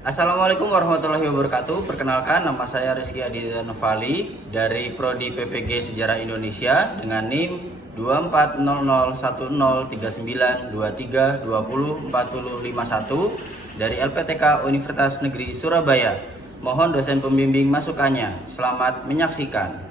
Assalamualaikum warahmatullahi wabarakatuh. Perkenalkan, nama saya Rizky Aditya Novali dari Prodi PPG Sejarah Indonesia dengan NIM 2400103923204051 dari LPTK Universitas Negeri Surabaya. Mohon dosen pembimbing masukannya. Selamat menyaksikan.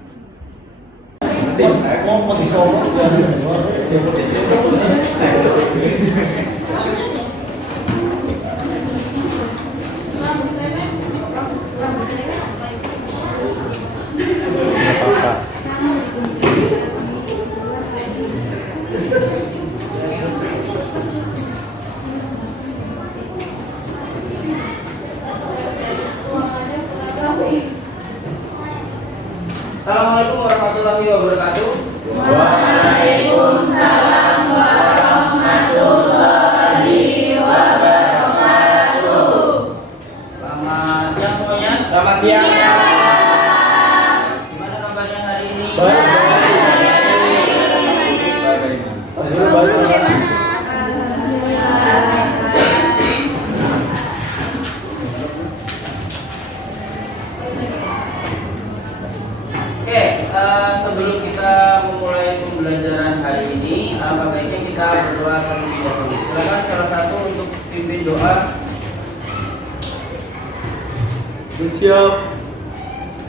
Assalamualaikum warahmatullahi wabarakatuh. Waalaikumsalam warahmatullahi wabarakatuh. Selamat siang semuanya. Selamat siang. Gimana kabarnya hari ini? Sebelum kita memulai pembelajaran hari ini, apa baiknya kita berdoa terlebih dahulu. Silakan salah satu untuk pimpin doa. Siap.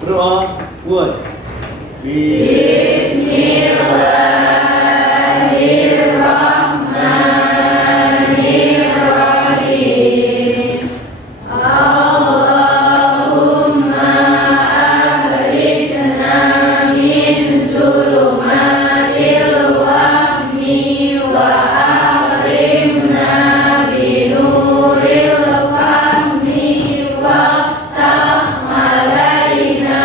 Berdoa. Buat. Bismillahirrahmanirrahim. Allahumma akhrijna min zulumatil wahmi wa akrimna binuril fahmi waftah alaina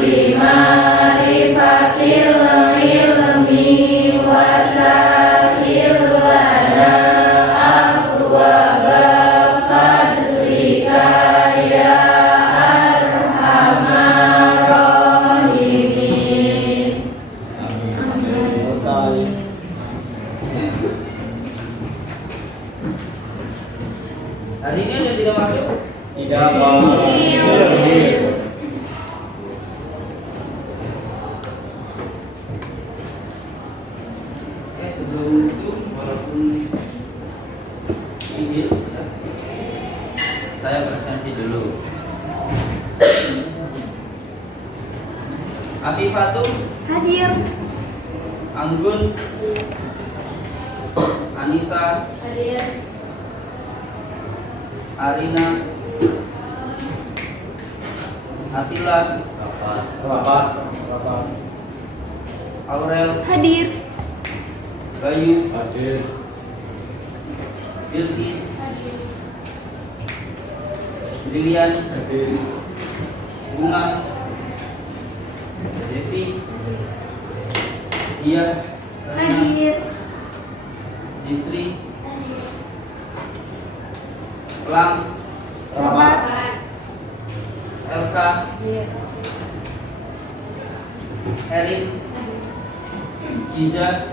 bima'rifatil ilmi wasahil lana abwaba fadlika ya arhamar rahimin. Selesai. Hari ini ada tidak masuk? Tidak, Pak. Sebelum itu walaupun ini ya, saya presentasi dulu. Afifatul Hadir. Anggun, Anissa, Hadir. Arina, Atila, Rapat. Aurel, Hadir. Bayu, Hadir. Bilkis, Lilian, Hadir. Bunga, Devi, Dia, Hadir. Disri, Lang, Rapat. Elsa, Hadir. Erin, Giza,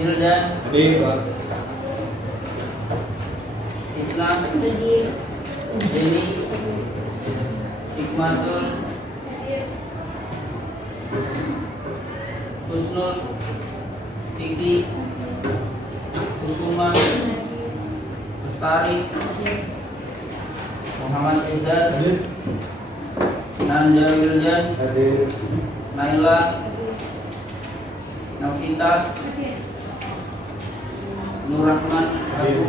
Hilda, Hadir, Pak. Isna, Hadir. Jenny, Hikmatul, Husnul, Kiki, Kusuma, Lestari, Muhammad Izzat, Hadir. Nanda Wildan, Hadir. Naila, Navita, Nur Rahman, Hadir.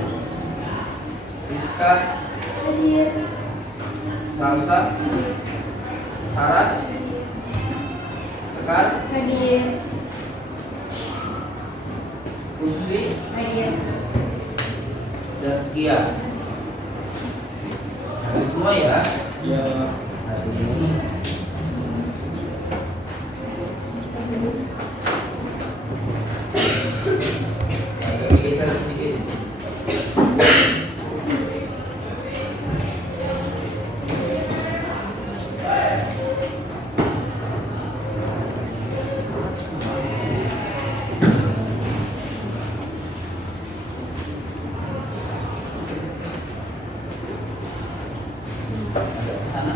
Rizka, Hadir. Salsa, Saras, Sekar, Hadir. Uswi, Hadir. Zaskia. Hari semua ya. Ya. Hari ini agak digeser sedikit. Sana.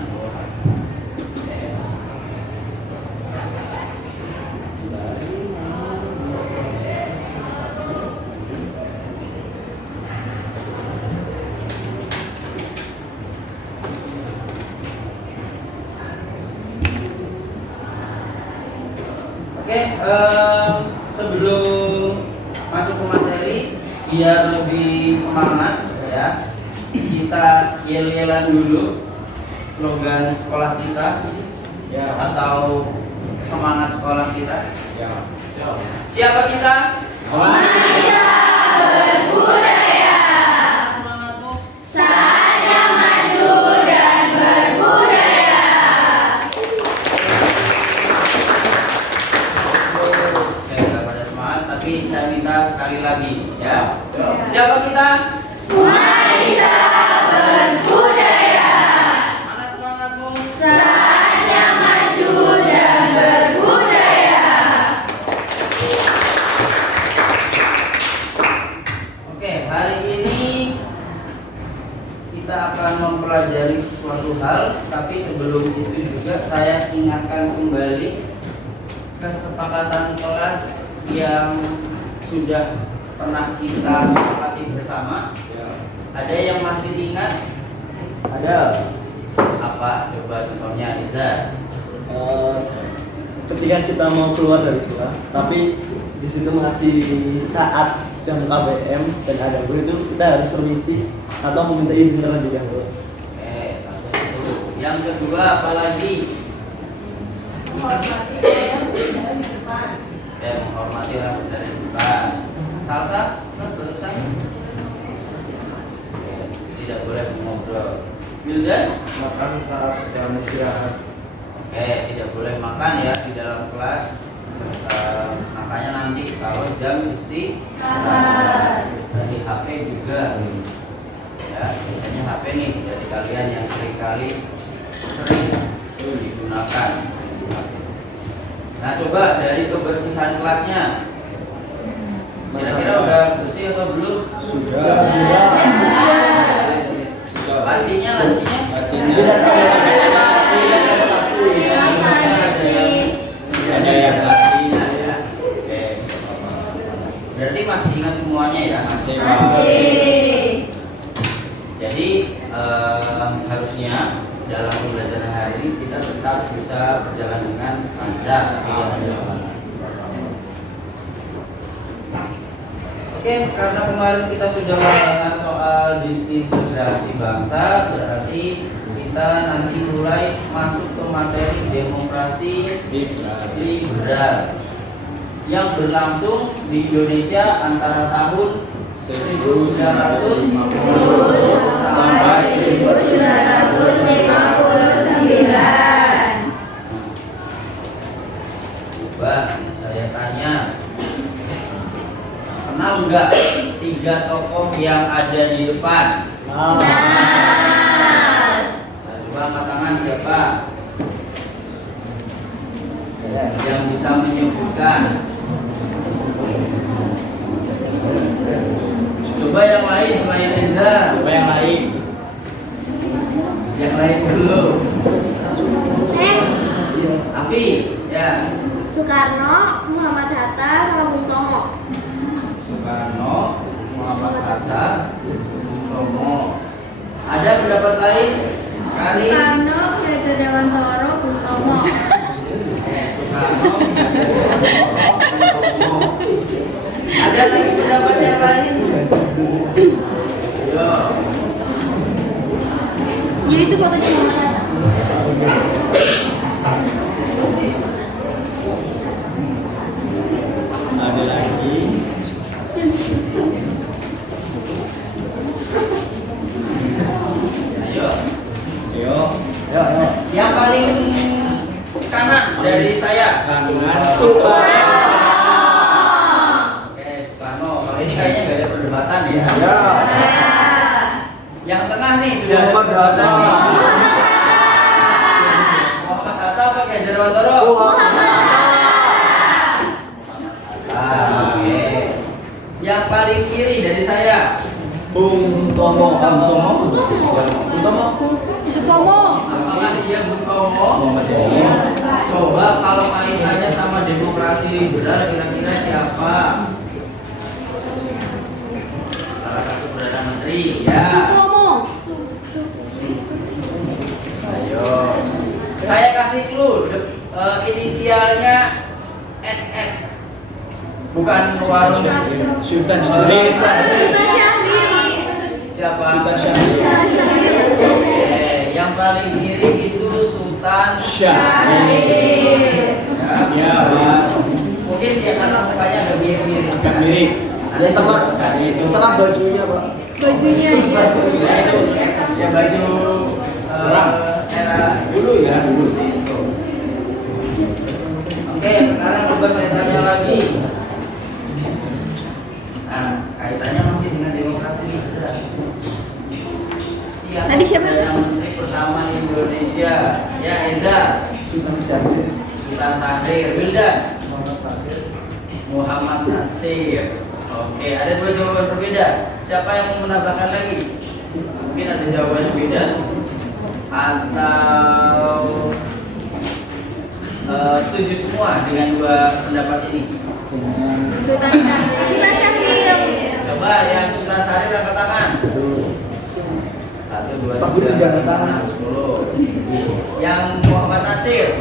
Oke, sebelum masuk ke materi, biar lebih semangat ya, kita yel-yelan dulu slogan sekolah kita Ya. atau semangat sekolah kita. Ya. Siapa kita? Mahasiswa berbudaya. Semangatmu. Saatnya maju dan berbudaya. Oke, nggak pada semangat, tapi saya minta sekali lagi ya. Siapa kita? Mahasiswa berbudaya. Mana semangatmu? Saatnya maju dan berbudaya. Oke, hari ini kita akan mempelajari sesuatu hal, tapi sebelum itu juga saya ingatkan kembali kesepakatan kelas yang sudah pernah kita sepakati bersama. Ada yang masih ingat? Ada. Apa? Coba contohnya, Iza. Ketika kita mau keluar dari kelas, tapi di situ masih saat jam KBM dan ada guru, itu kita harus permisi atau meminta izin terlebih dahulu. Oke, satu itu. Yang kedua apa lagi? Menghormati orang berbicara di depan. Ya, menghormati orang besar di depan. Salsa, selesai. Oke, tidak boleh mengobrol. Wildan? Makan saat jam istirahat. Oke, tidak boleh makan ya di dalam kelas. Makanya nanti kalau jam istirahat dari HP juga ya, biasanya HP nih dari kalian yang sering digunakan. Nah, coba dari kebersihan kelasnya, kira-kira udah bersih atau belum? Sudah. Lacinya Ada yang lacinya ya. Oke. Berarti masih ingat semuanya ya? Masih. Jadi harusnya dalam pembelajaran hari ini kita tetap bisa berjalan dengan lancar. Oke, karena kemarin kita sudah membahas soal disintegrasi bangsa, berarti kita nanti mulai masuk ke materi demokrasi liberal yang berlangsung di Indonesia antara tahun 1950 sampai 1959. Coba saya tanya, kenal nggak 3 tokoh yang ada di depan? Nah, coba angkat tangan siapa yang bisa menyebutkan? Coba yang lain selain Reza. Coba yang lain. Yang lain dulu. Saya Afi, ya. Soekarno, Muhammad Hatta, sama Bung Tomo. Soekarno, Muhammad Hatta, Bung Tomo. Ada pendapat lain? Kari. Soekarno, Ki Dewantoro, Bung Tomo. Soekarno, Bung Tomo. Ada lagi pendapat yang lain? Yo. Jadi itu fotonya Muhammad Hatta. Ada lagi. Ayo. Yo. Yang paling kanan dari saya. Kanan. Oke, Soekarno. Kalau ini kayaknya gak ada perdebatan ya. Ya. Yang tengah nih sudah ada Muhammad perdebatan nih. Hatta. Muhammad Hatta apa Ki Dewantoro? Oke. Yang paling kiri dari saya. Bung Tomo. Supomo. Apakah dia Bung Tomo? Coba kalau kaitannya sama demokrasi liberal kira-kira siapa? Salah satu perdana menteri ya. Supomo. Ayo. Saya kasih clue. Inisialnya SS. Bukan warung. Sultan Syahrir. Sultan Syahrir. Siapa? Sultan Syahrir. Sultan Syahrir. Yang paling kiri itu Sultan Syahrir. Ya. Ya, Pak. Mungkin dia karena mukanya agak mirip-mirip. Agak mirip. Ada sama bajunya, Pak. Bajunya ya. Ya itu ya baju era dulu ya. Oke, sekarang coba saya tanya lagi. Nah, kaitannya masih dengan demokrasi liberal. Tadi siapa? Perdana Menteri pertama Indonesia? Ya, Eza. Sultan Syahrir. Sultan Syahrir. Wildan. Muhammad Nasir. Oke, ada dua jawaban berbeda. Siapa yang mau menambahkan lagi? Mungkin ada jawabannya beda atau setuju semua dengan dua pendapat ini? Sultan Syahrir. Sultan Syahrir. Coba yang Sultan Syahrir angkat tangan. 1, 2, Pak Guru juga angkat tangan. 10. Yang Muhammad Nasir.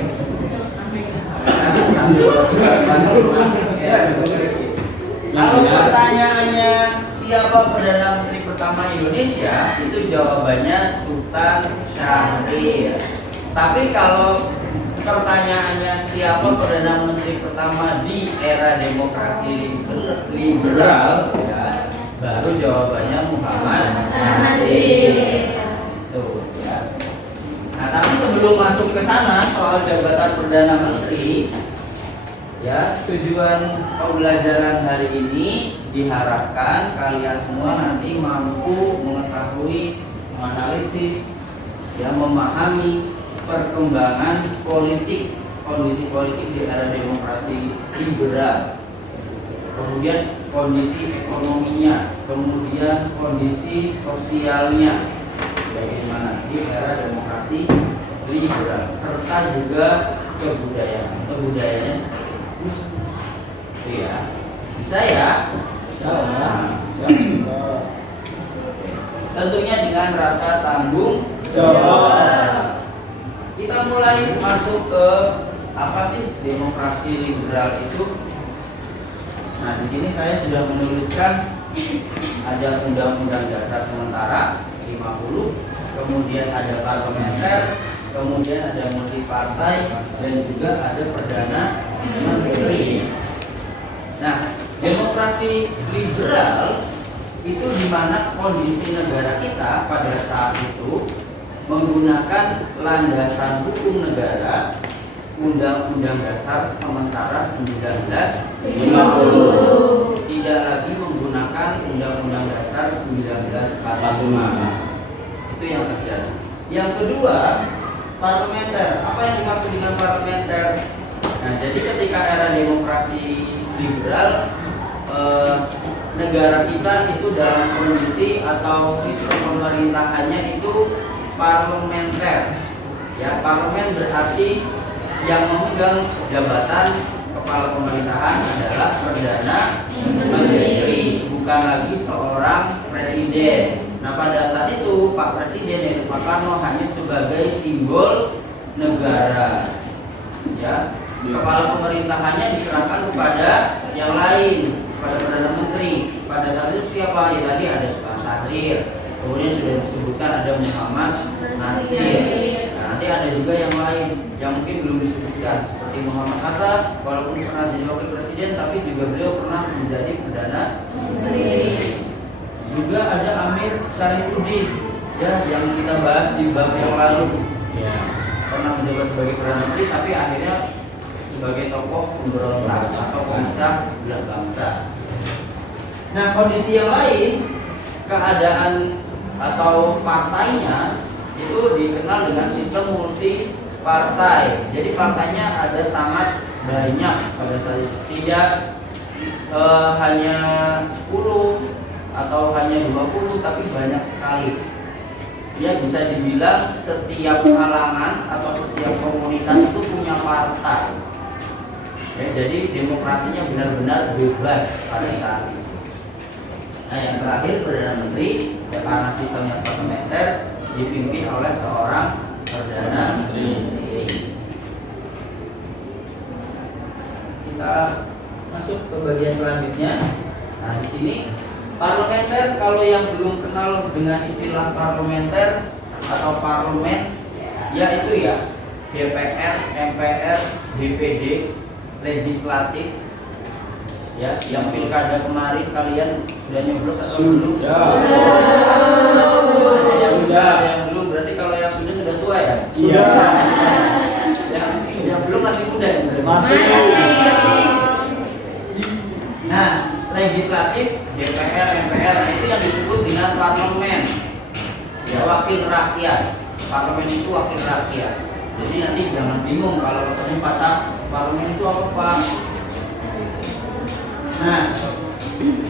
Kalau pertanyaannya siapa Perdana Menteri pertama Indonesia, itu jawabannya Sultan Syahrir. Tapi kalau pertanyaannya siapa Perdana Menteri pertama di era demokrasi liberal, ya, baru jawabannya Muhammad Nasir. Tuh, ya. Nah, tapi sebelum masuk ke sana soal jabatan Perdana Menteri, ya, tujuan pembelajaran hari ini diharapkan kalian semua nanti mampu mengetahui, menganalisis, ya, memahami perkembangan politik, kondisi politik di era demokrasi liberal, kemudian kondisi ekonominya, kemudian kondisi sosialnya bagaimana di era demokrasi liberal, serta juga kebudayaannya seperti itu. Iya, bisa ya? Tentunya dengan rasa tanggung jawab. Kita mulai masuk ke apa sih demokrasi liberal itu? Nah, di sini saya sudah menuliskan ada Undang-Undang Dasar sementara 50, kemudian ada parlementer, kemudian ada multipartai, dan juga ada perdana menteri. Nah, demokrasi liberal itu di mana kondisi negara kita pada saat itu menggunakan landasan hukum negara Undang-Undang Dasar sementara 1950, tidak lagi menggunakan Undang-Undang Dasar 1945. Itu yang terjadi. Yang kedua, parlementer. Apa yang dimaksud dengan parlementer? Nah, jadi ketika era demokrasi liberal, negara kita itu dalam kondisi atau sistem pemerintahannya itu parlementer. Ya, parlemen berarti yang memegang jabatan kepala pemerintahan adalah perdana menteri, bukan lagi seorang presiden. Nah, pada saat itu Pak Presiden yaitu Pak Karno hanya sebagai simbol negara. Ya, kepala pemerintahannya diserahkan kepada yang lain, kepada perdana menteri. Pada saat itu siapa? Ya, tadi ada Sultan Syahrir. Kemudian sudah disebutkan ada Muhammad Nasir. Nah, nanti ada juga yang lain yang mungkin belum disebutkan seperti Muhammad Hatta, walaupun pernah jadi wakil presiden, tapi juga beliau pernah menjadi perdana menteri. Juga ada Amir Syarifuddin, ya, yang kita bahas di bab yang lalu. Ya, pernah menjabat sebagai perdana menteri, tapi akhirnya sebagai tokoh pemberontak atau pemecah belah bangsa. Nah, kondisi yang lain, keadaan atau partainya itu dikenal dengan sistem multi partai. Jadi partainya ada sangat banyak pada saat itu. Tidak hanya 10 atau hanya 20 tapi banyak sekali. Ya bisa dibilang setiap kalangan atau setiap komunitas itu punya partai. Ya, jadi demokrasinya benar-benar bebas pada saat itu. Nah yang terakhir Perdana Menteri, ya karena sistemnya parlementer dipimpin oleh seorang Perdana Menteri. Kita masuk ke bagian selanjutnya. Nah di sini parlementer, kalau yang belum kenal dengan istilah parlementer atau parlemen, yaitu ya DPR, MPR, DPD, legislatif. Ya, yang pilkada kemarin kalian sudah nyoblos atau belum? Sudah. Yang belum berarti kalau yang sudah tua ya? Sudah. Yang belum masih muda. Masih. Nah, legislatif, DPR, MPR itu yang disebut dengan parlemen. Ya, wakil rakyat. Parlemen itu wakil rakyat. Jadi nanti jangan bingung kalau ketemu kata parlemen itu apa, Pak? Nah,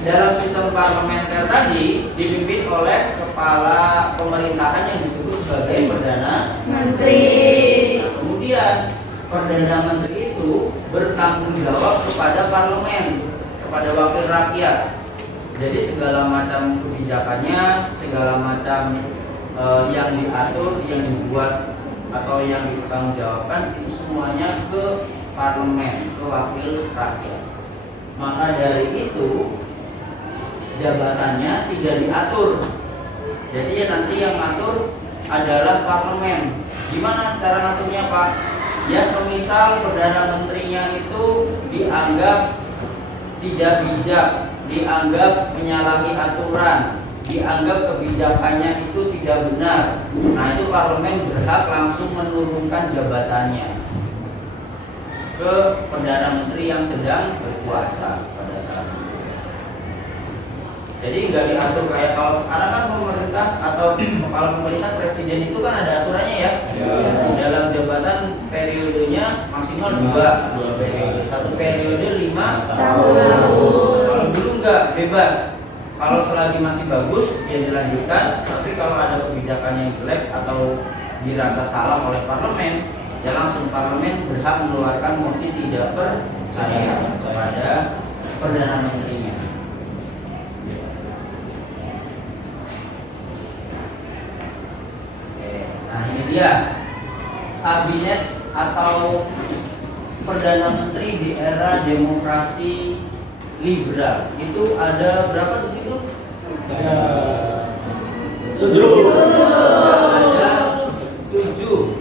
dalam sistem parlementer tadi dipimpin oleh kepala pemerintahan yang disebut sebagai Perdana Menteri. Nah, kemudian Perdana Menteri itu bertanggung jawab kepada parlemen, kepada wakil rakyat. Jadi segala macam kebijakannya, segala macam yang diatur, yang dibuat atau yang dipertanggungjawabkan itu semuanya ke parlemen, ke wakil rakyat. Maka dari itu jabatannya tidak diatur. Jadi ya nanti yang ngatur adalah parlemen. Gimana cara ngaturnya, Pak? Ya semisal Perdana Menterinya itu dianggap tidak bijak, dianggap menyalahi aturan, dianggap kebijakannya itu tidak benar. Nah itu parlemen berhak langsung menurunkan jabatannya ke Perdana Menteri yang sedang berkuasa pada saat itu. Jadi nggak diatur kayak kalau sekarang kan pemerintah atau kepala pemerintah presiden itu kan ada aturannya ya. Dalam jabatan periodenya maksimal 2 periode. 1 periode 5 tahun. Kalau dulu nggak, bebas. Kalau selagi masih bagus ya dilanjutkan. Tapi kalau ada kebijakan yang jelek atau dirasa salah oleh parlemen, ya langsung parlemen berhak mengeluarkan mosi tidak percaya kepada Perdana Menterinya. Oke, nah ini dia kabinet atau Perdana Menteri di era demokrasi liberal. Itu ada berapa di situ? Ada 7. Ada 7.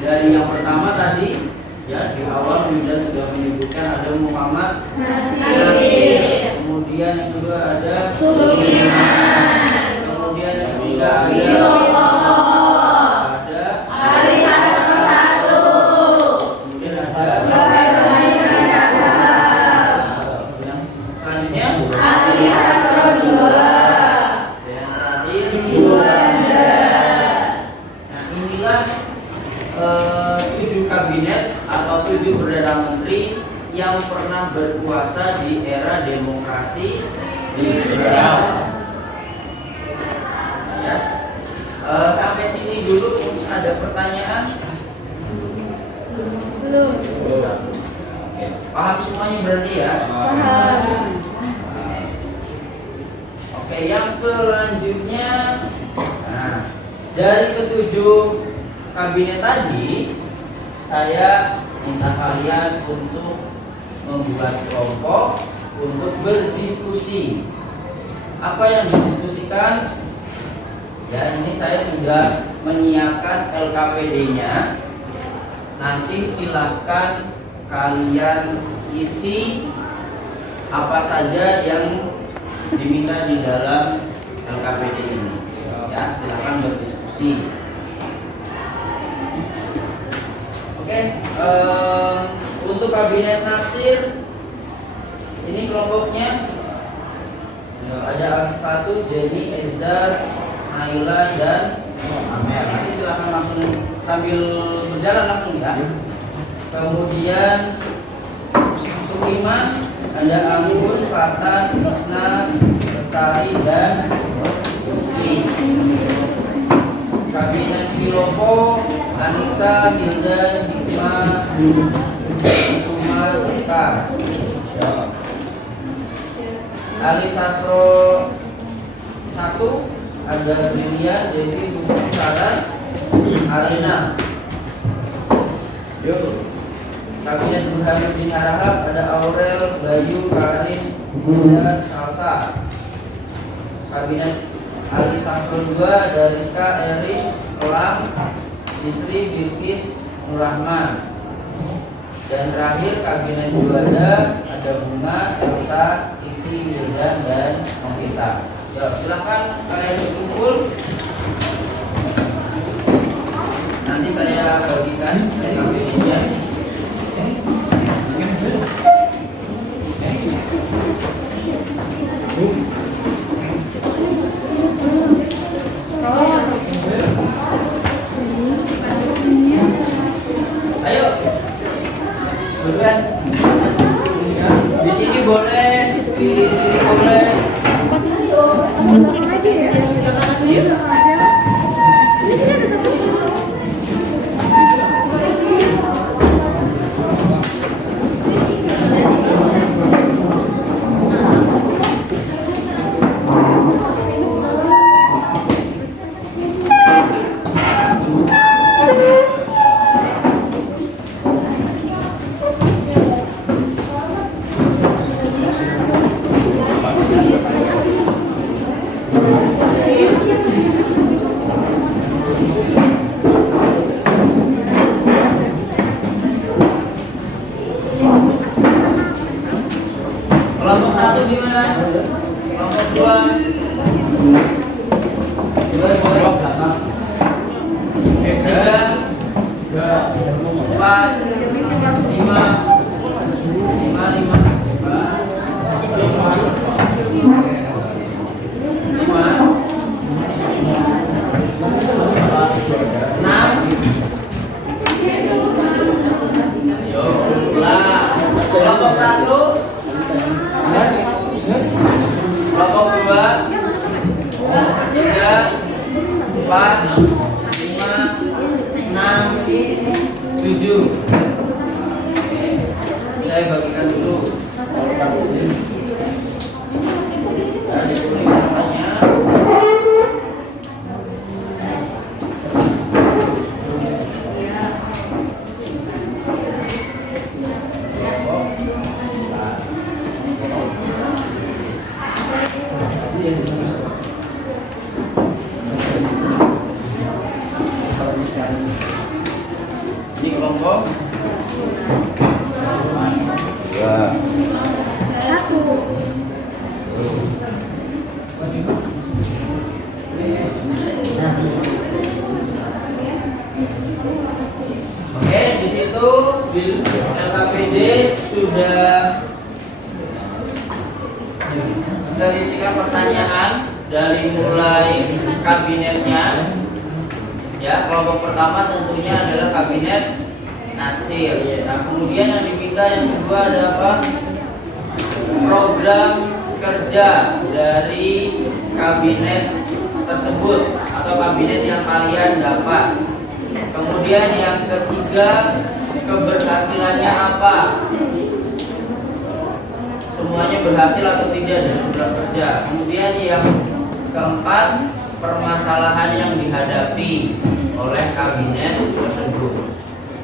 Dari yang pertama tadi ya di awal Yuda sudah menyebutkan ada Muhammad Nasir, kemudian yang kedua ada Sulaiman, kemudian yang ketiga ada Ali Hassan 1, kemudian ada yang selanjutnya Ali Hassan 2, dan terakhir Juanda. Nah inilah 7 kabinet atau 7 Perdana Menteri yang pernah berkuasa di era demokrasi liberal. Ya. Sampai sini dulu mungkin ada pertanyaan? Belum. Oke. Paham semuanya berarti ya? Paham. Oke, yang selanjutnya, nah, dari ketujuh kabinet tadi, saya minta kalian untuk membuat kelompok untuk berdiskusi. Apa yang didiskusikan? Ya, ini saya sudah menyiapkan LKPD-nya. Nanti silakan kalian isi apa saja yang diminta di dalam LKPD ini. Ya, silakan berdiskusi. Oke, untuk kabinet Nasir ini kelompoknya ada Alifatu, Jenny, Ezar, Naila dan Amel. Nanti silakan langsung sambil berjalan langsung ya. Kemudian Sukiman, ada Anggun, Fatan, Isna, Lestari dan Rizky. Kabinet Cilopo, Anissa, Hilda, Hikma, Suma, Sekar. Ali Sastro 1 ada Brilian, Devi, Bukti, Saras, Alina. Kabinet Burhanuddin Harahap ada Aurel, Bayu, Karin, dan Salsa. Kabinet Ali Sastro 2 ada Rizka, Erin, Elang, Istri, Bilkis, Nurrahman. Dan terakhir kabinet Juanda ada Bunga, Elsa, Iti, Wildan, dan Novita. Ya, silakan kalian berkumpul. Nanti saya bagikan dari kabinetnya. Ayo, duluan. Di sini boleh, di sini boleh. Di sini ada satu. Kelompok 1 gimana? Kelompok 2 juga boleh. 7. Saya bagikan dulu. Dan ditulis namanya. Ini kelompok ya. 1. Oke, di situ di LKPD sudah terisikan pertanyaan dari mulai kabinetnya. Ya, kelompok pertama tentunya adalah kabinet Natsir. Nah, kemudian yang diminta yang kedua adalah apa? Program kerja dari kabinet tersebut atau kabinet yang kalian dapat. Kemudian yang ketiga, keberhasilannya apa? Semuanya berhasil atau tidak dalam program kerja. Kemudian yang keempat, permasalahan yang dihadapi oleh kabinet tersebut.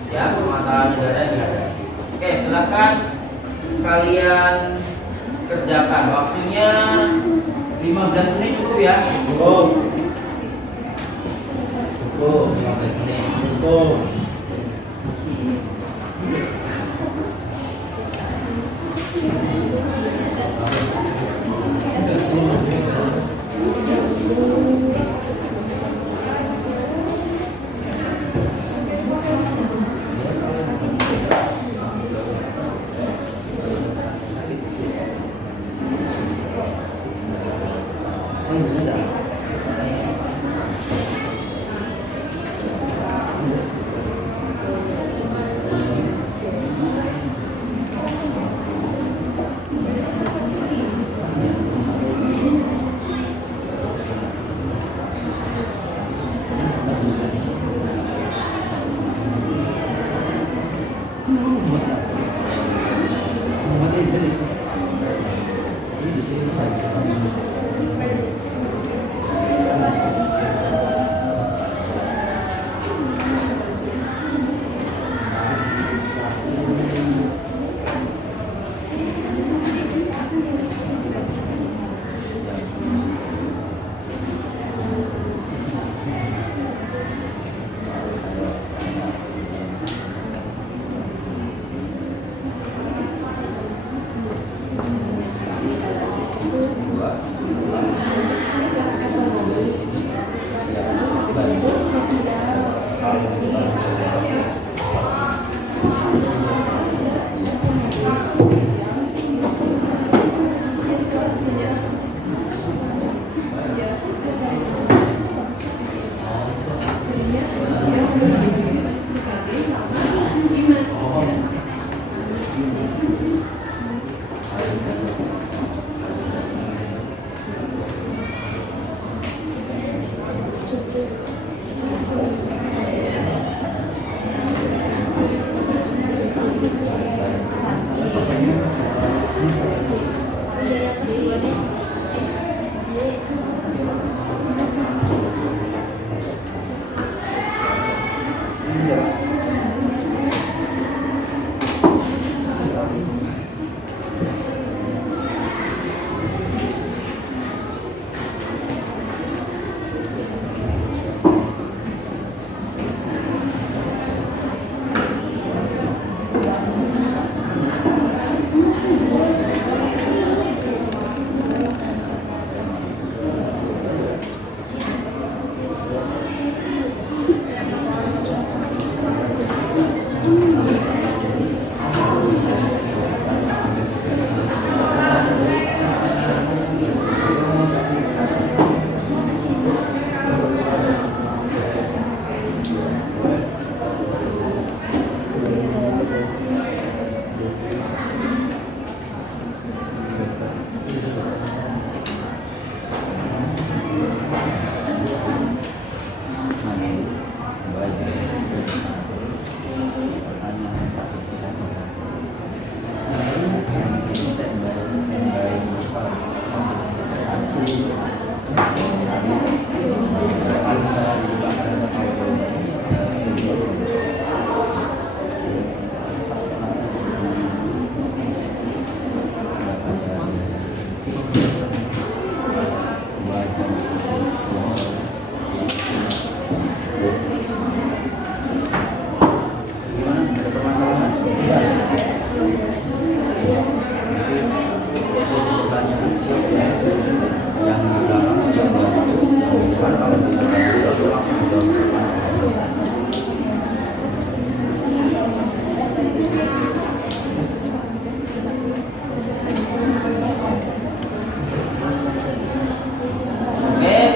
Ya, permasalahan negara yang dihadapi. Oke, silakan kalian kerjakan. Waktunya 15 menit cukup ya? Cukup. Cukup 15 menit. Cukup.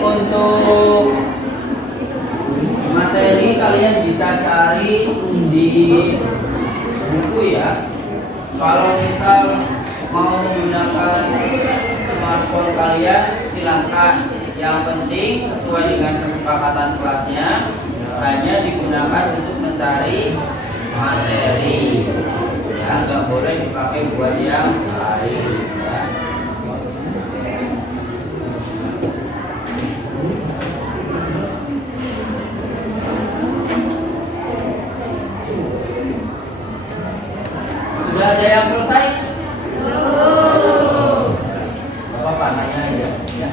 Untuk materi kalian bisa cari di buku ya. Kalau misal mau menggunakan smartphone kalian silahkan. Yang penting sesuai dengan kesepakatan kelasnya, hanya digunakan untuk mencari materi. Ya, nggak boleh dipakai buat yang lain. Ya. Sudah ada yang selesai? Belum. Bapak nanya aja. Ya.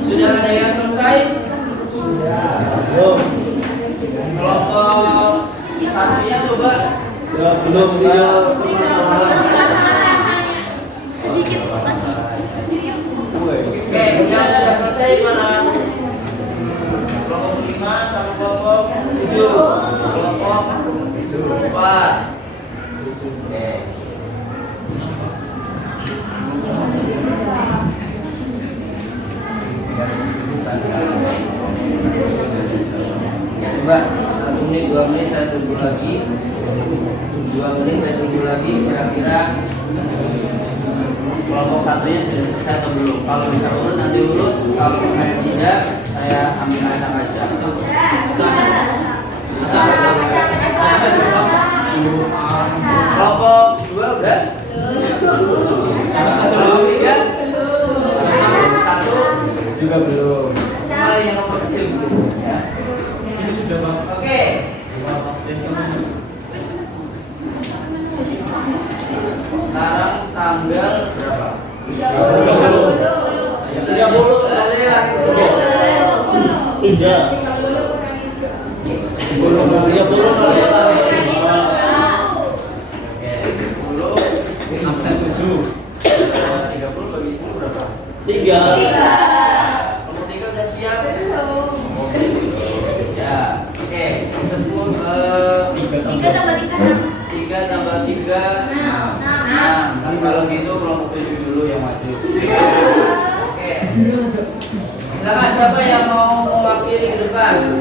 Sudah ada yang selesai? Belum. Kelompok satunya coba. Ya, belum dia permasalahan. Sedikit lagi. Oke, yang sudah selesai mana? Kelompok 5 sama kelompok 7. Kelompok 4. Oke. Coba 1 menit, 2 menit saya tunggu lagi. 2 menit saya tunggu lagi. Kira-kira kelompok satunya sudah selesai atau belum? Kalau bisa urut nanti urut. Kalau misalnya tidak, saya ambil acak aja. Kelompok 2 udah? Kelompok 3? 1 Juga belum. Mulai yang nomor kecil dulu ya. 3. 30 kali yang lain. Oke, 10 Absen 7. 30 bagi 10 berapa? 3. Nomor 3 udah siap? Belum. Ya, oke. Sebelum 3 tambah 3 6. 3 tambah 3 Enam. 6. Nah, kalau gitu kelompok 7 dulu yang maju. Oke. Silakan siapa yang mau mewakili ke depan?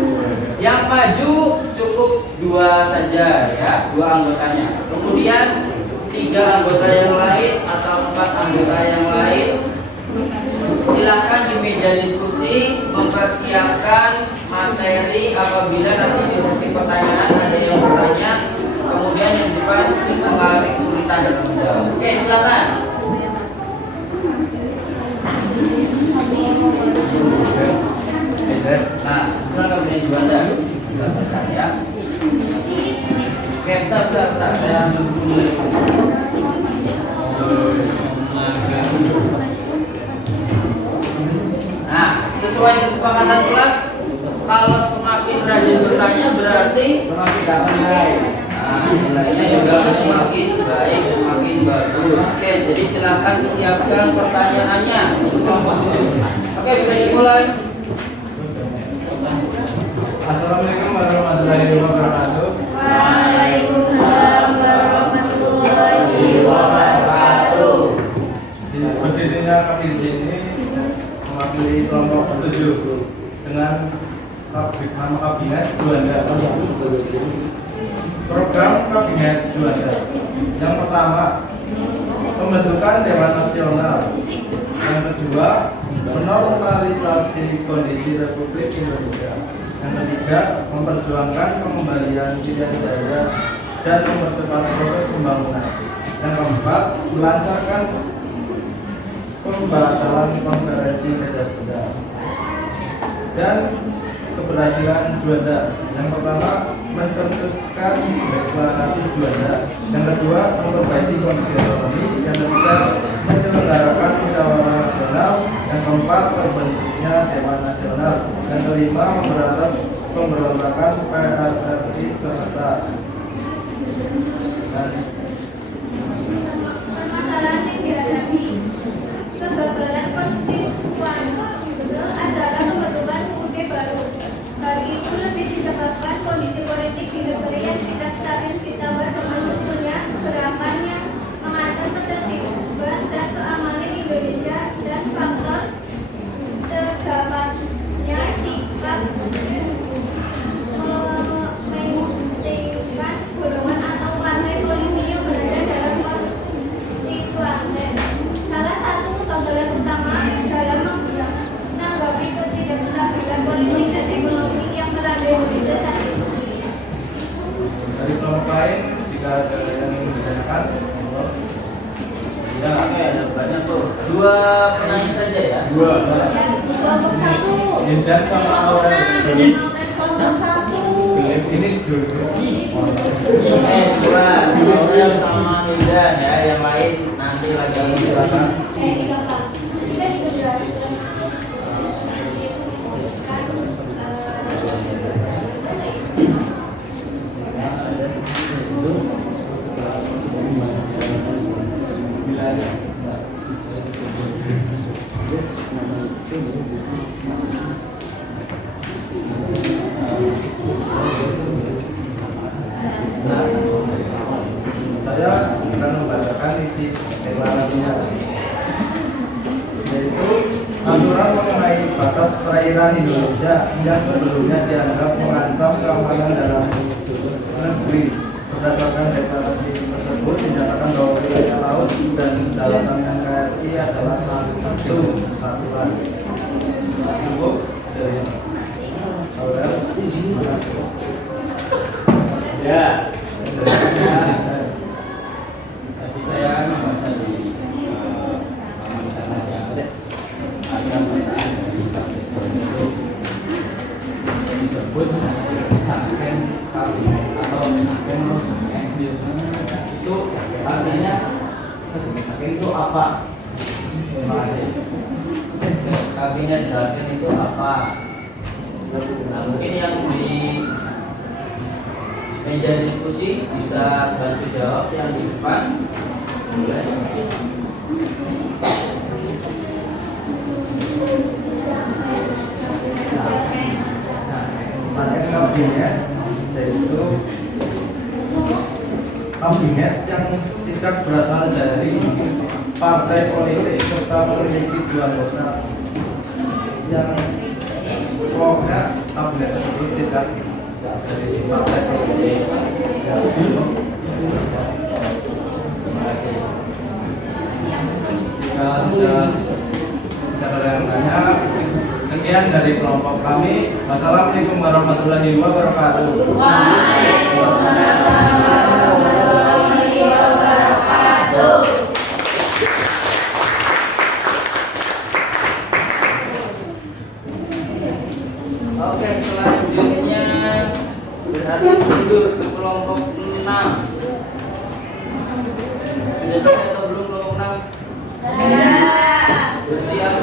Yang maju cukup 2 saja ya, 2 anggotanya. Kemudian 3 anggota yang lain atau 4 anggota yang lain silakan di meja diskusi mempersiapkan materi apabila nanti di sesi pertanyaan ada yang bertanya, kemudian yang di depan mengalami kesulitan dalam menjawab. Oke, silakan. Nah, sekarang punya Juanda ya. Oke, start. Saya ambil buku nilai. Nah, sesuai kesepakatan kelas, kalau semakin rajin bertanya berarti semakin dapat nilai. Nah, nilainya juga semakin baik, semakin bagus. Oke, jadi silakan siapkan pertanyaannya. Oke, bisa dimulai. Assalamualaikum warahmatullahi wabarakatuh. Waalaikumsalam warahmatullahi wabarakatuh. Berdirinya kami di sini mewakili kelompok 7 dengan nama kabinet Juanda. Program kabinet Juanda. Yang pertama, pembentukan Dewan Nasional. Yang kedua, menormalisasi kondisi Republik Indonesia. Yang ketiga, memperjuangkan pengembalian pilihan daya dan mempercepat proses pembangunan. Yang keempat, melancarkan pembatalan konferensi Meja Bunda dan keberhasilan Juanda. Yang pertama, mencetuskan deklarasi Juanda. Yang kedua, memperbaiki kondisi ekonomi. Yang ketiga, menyelenggarakan musyawarah nasional. Yang keempat, terbentuknya Dewan Nasional. Yang kelima, memberantas pemberontakan PRRI serta Permasalahan yang dihadapi kegagalan konstituan adalah pembentukan UUD baru. Hal itu lebih disebabkan kondisi politik di negeri yang tidak stabil ditambah dengan munculnya gerakan yang mengancam ketertiban dan keamanan Indonesia dan faktor terdapatnya sikap mementingkan golongan atau partai politik yang berada dalam konstituen. Salah satu kegagalan utama dalam menanggapi ketidakstabilan politik dan ekonomi yang melanda Indonesia saat ini. dari kelompok lain, jika ada yang ingin ditanyakan, Ya, oke, ada banyak tuh. 2 penanya saja ya. 2. Kelompok 1. Indan sama Aurel. Kelompok 1. Gelis ini dulu. Ini 2 Aurel sama Hildan ya, yang lain nanti lagi silakan. Saya akan membacakan isi deklarasinya, yaitu aturan mengenai batas perairan Indonesia yang sebelumnya dianggap mengancam keamanan dalam negeri. Berdasarkan deklarasi tersebut dinyatakan bahwa wilayah laut dan daratan NKRI adalah satu kesatuan. Cukup dari Aurel. Ya. Tadi saya membaca di ada pertanyaan dari disebut saken kabinet atau saken itu artinya saken itu apa? Terima kasih. Kabinet saken itu apa? Nah, mungkin yang di meja diskusi bisa bantu jawab yang di depan. Boleh. Pakai kabinet, yaitu kabinet yang tidak berasal dari partai politik serta memiliki 2 anggota yang pokoknya kabinet tersebut tidak dari partai politik. Terima kasih. Jika sudah ada yang tanya, sekian dari kelompok kami. Wassalamualaikum warahmatullahi wabarakatuh. Oke, selanjutnya berarti mundur ke kelompok 6. Sudah selesai atau belum kelompok 6? Bersiap.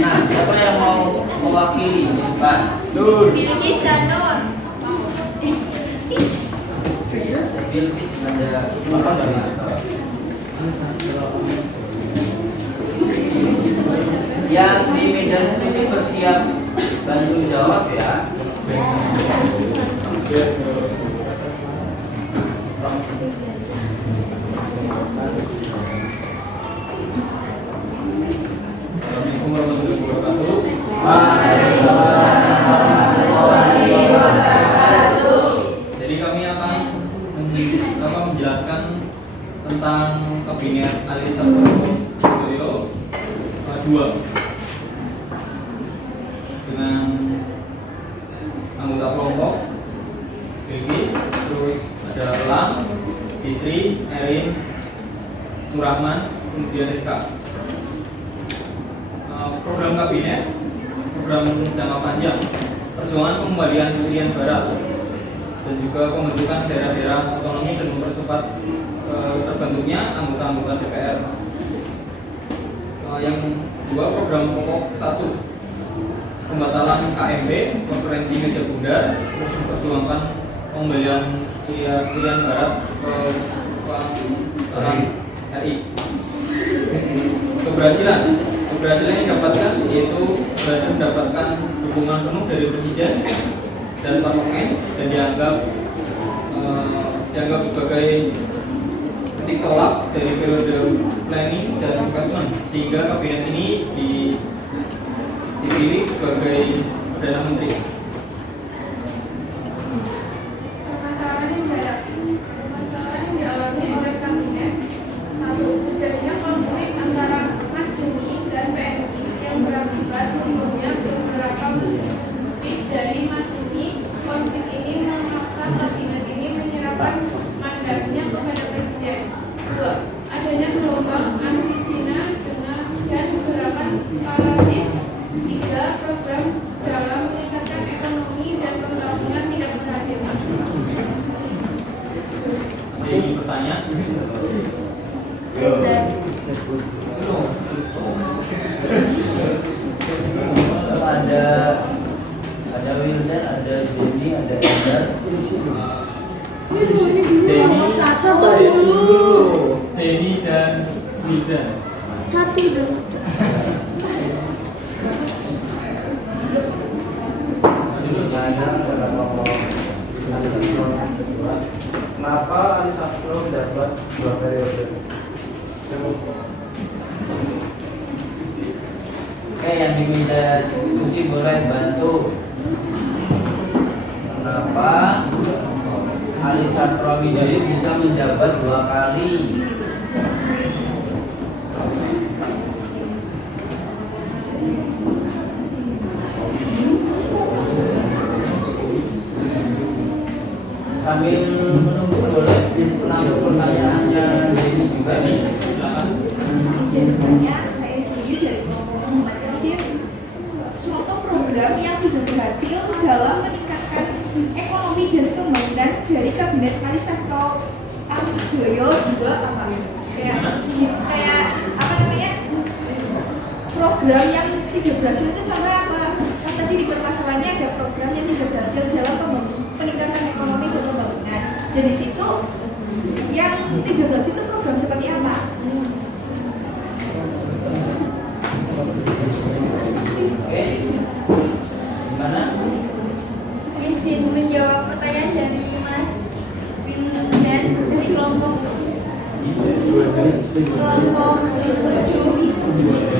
Nah, siapa yang mau mewakili di depan? Nur. Bilkis dan Nur. Bilkis ada apa enggak? Yang di meja diskusi bersiap bantu jawab ya. Assalamualaikum warahmatullahi wabarakatuh. Jadi kami akan menjelaskan tentang kabinet Ali Sastro 2 dengan anggota kelompok Bilkis, terus ada Elang, Isri, Erin, Nurrahman, kemudian Rizka. Program kabinet, program jangka panjang, perjuangan pengembalian Irian Barat, dan juga pembentukan daerah-daerah otonomi dan mempercepat terbentuknya anggota-anggota DPR. Yang kedua, program pokok 1, pembatalan KMB, konferensi meja bundar, terus memperjuangkan pengembalian Irian Barat ke RI. Keberhasilan yang didapatkan yaitu berhasil mendapatkan dukungan penuh dari Presiden dan Parlemen dan dianggap sebagai titik tolak dari periode planning dan investment, sehingga kabinet ini dipilih sebagai Perdana Menteri. Permasalahan yang dialami oleh kabinet. 1. Terjadinya konflik antara Mas Suni dan PNI yang berakibat munculnya beberapa bukti dari Mas Suni. Konflik ini memaksa kabinet ini menyerahkan mandatnya kepada Presiden. 2. Adanya gelombang anti Cina dan beberapa separatis. 3. Program dalam meningkatkan ekonomi dan pembangunan tidak berhasil. Ada yang bertanya? Ada Wildan, ada Jenny, ada Ender. Jenny dan Wildan. Satu dong. Kenapa Ali Sastro mendapat 2 periode? Oke, yang di meja diskusi boleh bantu. Kenapa Ali Sastro Widayus bisa menjabat 2 kali? Sambil menunggu boleh nambah pertanyaannya ini juga nih. Silakan. Saya jadi dari kelompok Muhammad Yasir. Contoh program yang tidak berhasil dalam meningkatkan ekonomi dan pembangunan dari kabinet Ali Sastro Amijoyo 2 apa? program yang tidak berhasil itu contohnya apa? Kan tadi di permasalahannya ada program yang tidak berhasil dalam peningkatan ekonomi dan pembangunan. Dan di situ yang tidak berhasil itu program seperti apa? Oke. Gimana? Izin menjawab pertanyaan dari Mas Windan dari kelompok 7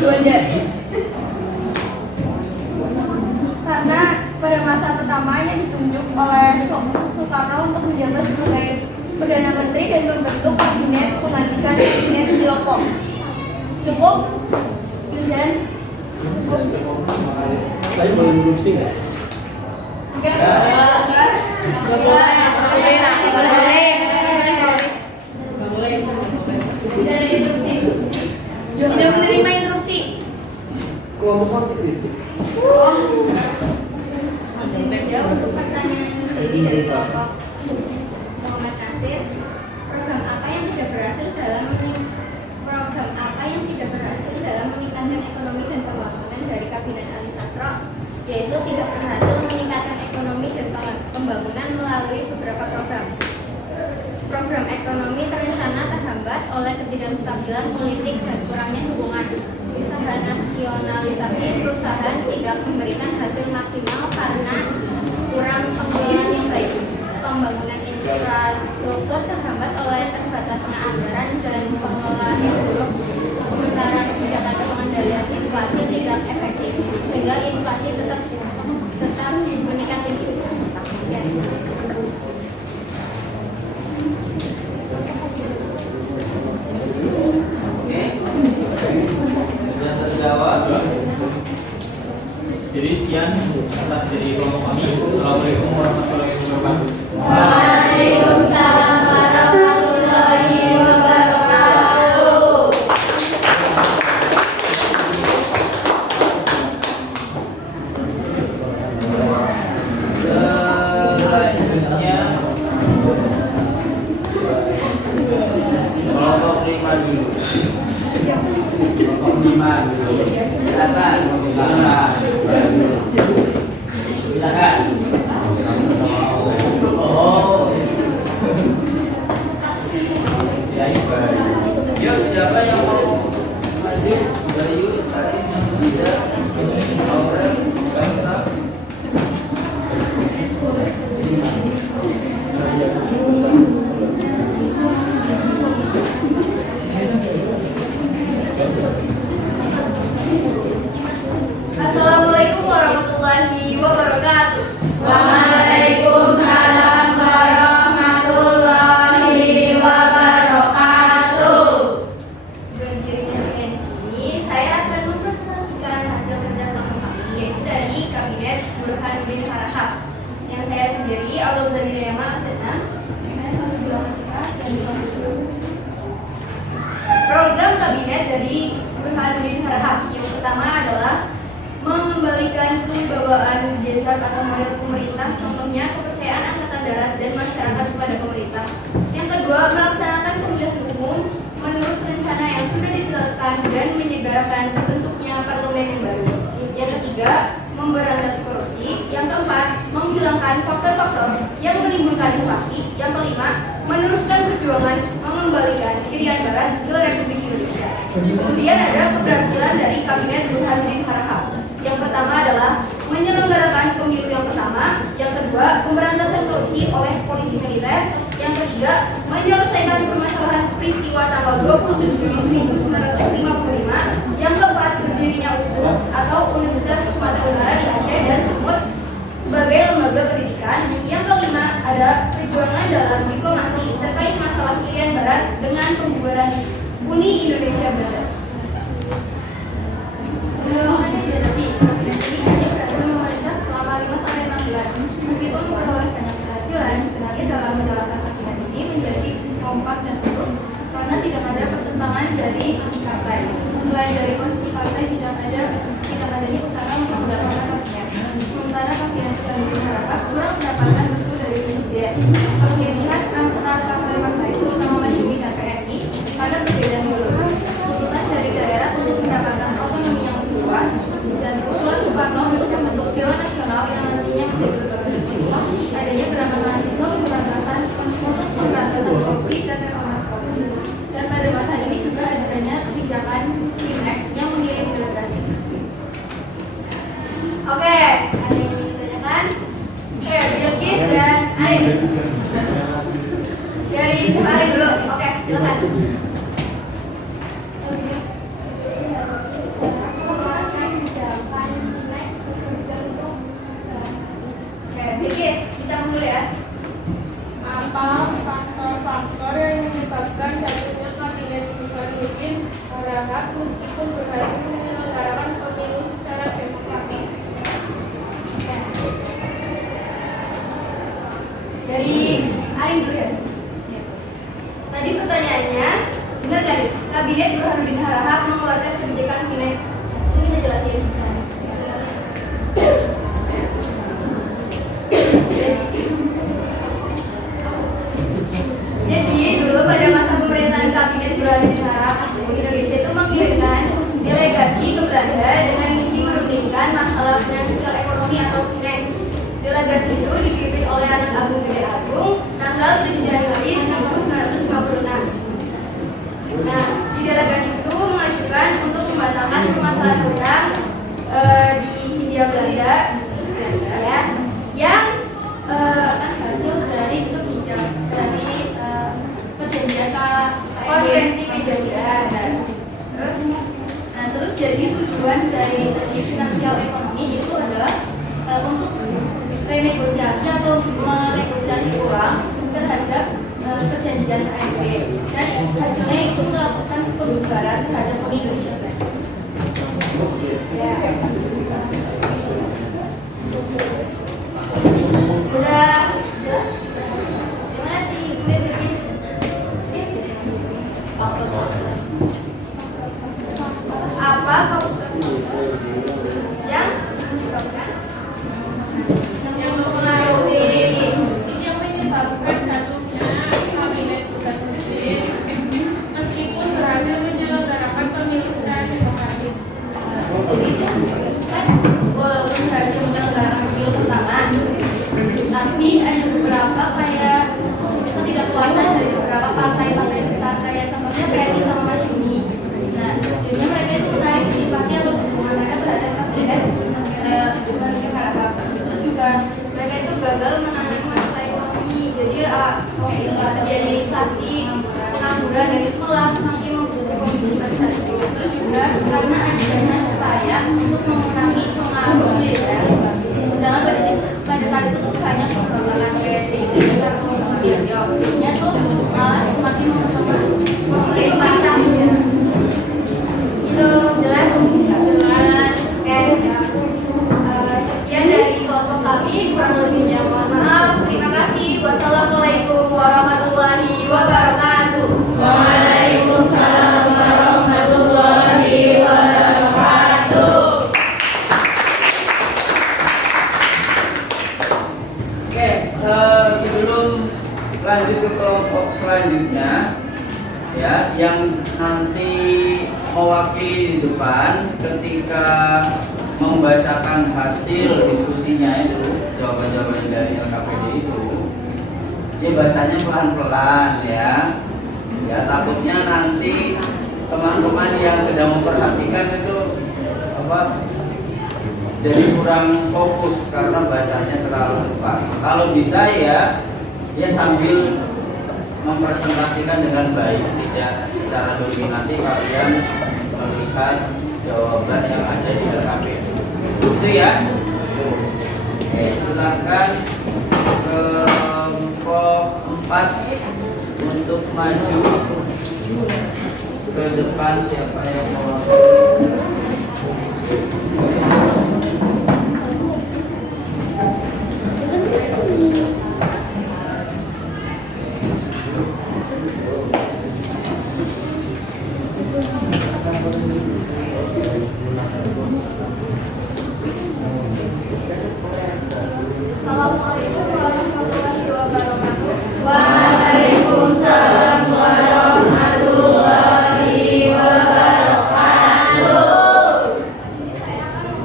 Juanda. Karena pada masa pertamanya ditunjuk oleh Soekarno untuk menjabat sebagai Perdana Menteri dan membentuk kabinet penggantikan kabinet kelompok. Cukup? Dan Saya boleh interupsi nggak? Tidak menerima interupsi. Kelompok kontak itu. Izin menjawab untuk pertanyaan sendiri dari kelompok Muhammad Nasir. Program apa yang tidak berhasil dalam meningkatkan ekonomi dan pembangunan dari Kabinet Ali Sastro, yaitu tidak berhasil meningkatkan ekonomi dan pembangunan melalui beberapa program. Program ekonomi terencana terhambat oleh ketidakstabilan politik dan kurangnya dukungan. Usaha nasionalisasi perusahaan tidak memberikan hasil maksimal karena kurang pengelolaan yang baik. Pembangunan infrastruktur terhambat oleh terbatasnya anggaran dan pengelolaan yang buruk. Sementara kebijakan pengendalian inflasi tidak efektif, sehingga inflasi tetap meningkat. Ya. Oke. Sudah terjawab. Jadi sekian atas dari kelompok kami. Assalamualaikum warahmatullahi wabarakatuh. Waalaikumsalam warahmatullahi wabarakatuh. Selanjutnya kelompok 5 dulu. Kelompok 5 dulu. Silakan. Silakan. Oh. Yuk, siapa yang mau maju dari yuk tadi yang tidak Aurel Ganta. Assalamualaikum warahmatullahi wabarakatuh. Waalaikumsalam warahmatullahi wabarakatuh. Berdirinya saya di sini, saya akan mempresentasikan hasil kerja kelompok kami, yaitu dari Kabinet Burhanuddin Harahap. Yang saya sendiri, Aulul Zadidayama Kesenam. Program kabinet dari Burhanuddin Harahap yang pertama adalah mengembalikan kewibawaan jasa atau modal pemerintah, contohnya kepercayaan angkatan darat dan masyarakat kepada pemerintah. Yang kedua, melaksanakan pemilihan umum menurut rencana yang sudah ditetapkan dan menyegarakan terbentuknya parlemen yang baru. Yang ketiga, memberantas korupsi. Yang keempat, menghilangkan faktor-faktor yang menimbulkan inflasi. Yang kelima, meneruskan perjuangan mengembalikan Irian Barat ke Republik Indonesia. Kemudian ada keberhasilan dari Kabinet Burhanuddin Harahap. Yang pertama adalah menyelenggarakan pemilu yang pertama. Yang kedua, pemberantasan korupsi oleh polisi militer. Yang ketiga, menyelesaikan permasalahan peristiwa tanggal 27 Juli 1955. Yang keempat, berdirinya USUM atau Universitas Sumatera Utara di Aceh dan Sumut sebagai lembaga pendidikan. Yang kelima, ada perjuangan dalam diplomasi terkait masalah Irian Barat dengan pembubaran Uni Indonesia Barat. Persoalannya tadi, kabinet ini hanya berhasil memerintah selama 5-6 bulan. Meskipun memperoleh banyak keberhasilan, sebenarnya dalam menjalankan kabinet ini menjadi kompak dan utuh karena tidak ada pertentangan dari partai. Selain dari posisi partai, tidak adanya usaha untuk mendapatkan kabinet. Sementara kabinet yang diharapkan kurang mendapatkan restu dari presiden. Perselisihan antara partai-partai terutama Masyumi dan PNI karena perbedaan ideologi. Tuntutan dari daerah untuk mendapatkan otonomi yang luas Oke, ada yang ingin ditanyakan? Oke, Bilkis dan Arin. Dari siapa Arin dulu? Oke, silakan. Oke, Bilkis, kita mulai ya. Apa faktor-faktor yang menyebabkan jatuhnya kabinet Burhanuddin Harahap meskipun berhasil menyelenggarakan pemilu secara demokratis? Dari Arin dulu ya. Tadi pertanyaannya, benar gak nih? Kabinet Burhanuddin Harahap mengeluarkan kebijakan Pileg. Itu bisa jelasin. Jadi dulu pada masa pemerintahan Kabinet Burhanuddin Harahap itu Indonesia itu mengirimkan delegasi ke Belanda dengan misi menuntaskan masalah finansial ekonomi atau Pileg. Delegasi itu dipimpin oleh anak Agung Gede Agung tanggal 7 Januari 1956. Nah, di delegasi itu mengajukan untuk membatalkan permasalahan utang di Hindia Belanda ya, yang hasil dari itu pinjam dari perjanjian konferensi Meja. Terus jadi tujuan dari finansial ekonomi itu adalah untuk renegosiasi atau menegosiasi ulang terhadap perjanjian AIB, dan hasilnya itu melakukan pembubaran terhadap pemilu. Ya. Udah jelas? Terima kasih, kemudian Bilkis. Apa faktor yang mempengaruhi Yang menyebabkan jatuhnya kabinet Burhanuddin meskipun berhasil menyelenggarakan pemilu secara demokratis? Jadi kan walaupun berhasil menyelenggarakan pemilu pertama, tapi ada beberapa kayak ketidakpuasan dari beberapa partai-partai besar, kayak contohnya PSI sama Masyumi. Nah, jadinya mereka itu menarik simpati atau dukungan mereka terhadap kabinet Burhanuddin Harahap. Terus juga mereka itu gagal menangani masalah ekonomi, jadi terjadi inflasi, pengangguran, dan itu malah makin memburuk kondisi pada saat itu. Terus juga karena adanya upaya untuk mengurangi pengaruh militer, sedangkan pada saat itu tuh banyak pemberontakan PSI dan Sudiryo, jadinya tuh malah semakin memperlemah posisi pemerintah. Itu jelas? Jelas. Oke, sekian dari kelompok kami, kurang lebihnya mohon maaf. Terima kasih. Wassalamualaikum warahmatullahi wabarakatuh. Waalaikumsalam warahmatullahi wabarakatuh. Oke, sebelum lanjut ke kelompok selanjutnya, ya, yang nanti mewakili di depan ketika membacakan hasil diskusinya itu, jawaban-jawaban dari LKPD itu, dia bacanya pelan-pelan ya. Ya, takutnya nanti teman-teman yang sedang memperhatikan itu jadi kurang fokus karena bacanya terlalu cepat. Kalau bisa ya sambil mempresentasikan dengan baik, tidak secara dominasi kalian melihat jawaban yang ada di LKPD. Itu ya. Oke, silakan kelompok 4 untuk maju ke depan. Siapa yang mau? Assalamualaikum warahmatullahi wabarakatuh. Waalaikumsalam warahmatullahi wabarakatuh. Sini saya akan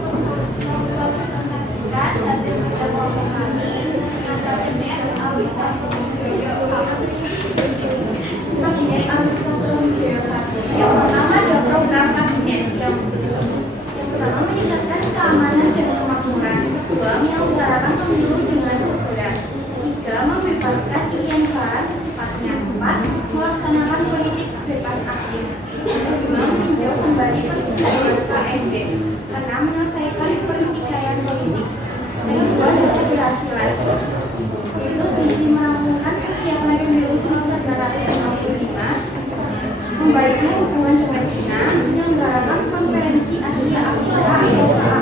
mempresentasikan hasil kerja kelompok kami yang kabinet Alisa Joyo 1. Kabinet Alisa Joyo 1. Yang pertama ada program kabinet yang pertama meningkatkan keamanan dan kemakmuran Lomba itu hubungan dengan Cina menyelenggarakan konferensi Asia Aksara atau AAA.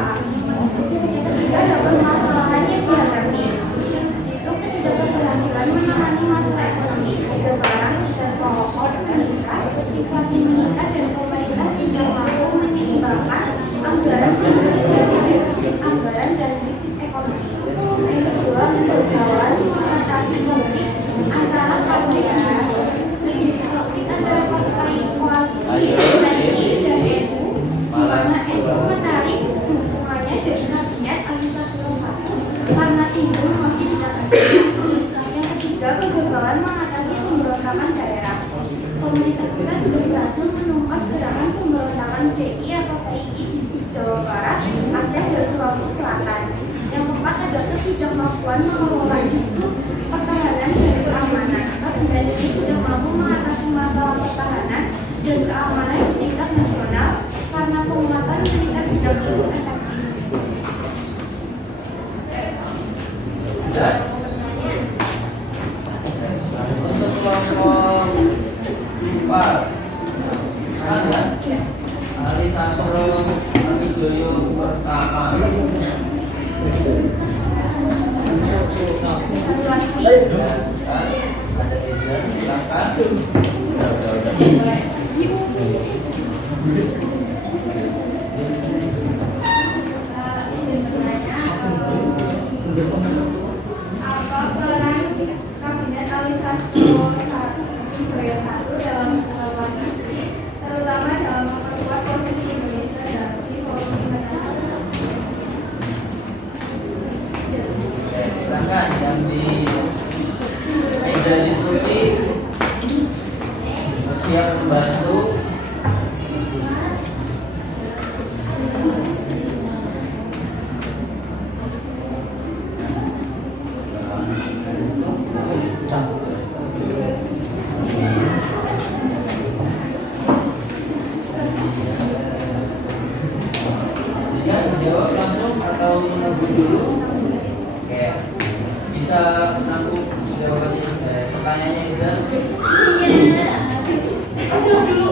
Yang ketiga ada permasalahan yang dihadapi, yaitu ketidakberhasilan menangani masalah ekonomi, harga barang dan pokok meningkat, inflasi meningkat dan pemerintah tidak mampu menyeimbangkan anggaran sehingga terjadi defisit anggaran dan krisis ekonomi. Yang kedua, kegagalan mengatasi konflik antara kaum daerah, konflik antara partai koalisi dan NU, di mana NU menarik dukungannya dari kabinet Alisa Satu karena timbul masih tidak percaya. Yang ketiga, kegagalan mengatasi pemberontakan daerah. Pemerintah pusat belum berhasil menumpas gerakan pemberontakan DI atau PII di Jawa Barat, Aceh, dan Sulawesi Selatan. Yang keempat adalah ketidakmampuan mengelola isu pertahanan dan keamanan. Kabinet ini tidak mampu mengatasi masalah pertahanan dan keamanan di tingkat nasional karena penguatan militer tidak cukup efektif. Dan untuk kelompok 4 ada Ali Sastro Amijoyo pertama. Ada Eza, silakan. Apa peran Kabinet Alisa Satu dalam pengelolaan negeri, terutama dalam memperkuat posisi Indonesia dalam forum internasional? Silakan yang di meja diskusi siap membantu. Bisa dijawab langsung atau menunggu dulu? Oke, bisa menanggung jawabannya pertanyaannya Iza? Jawab dulu.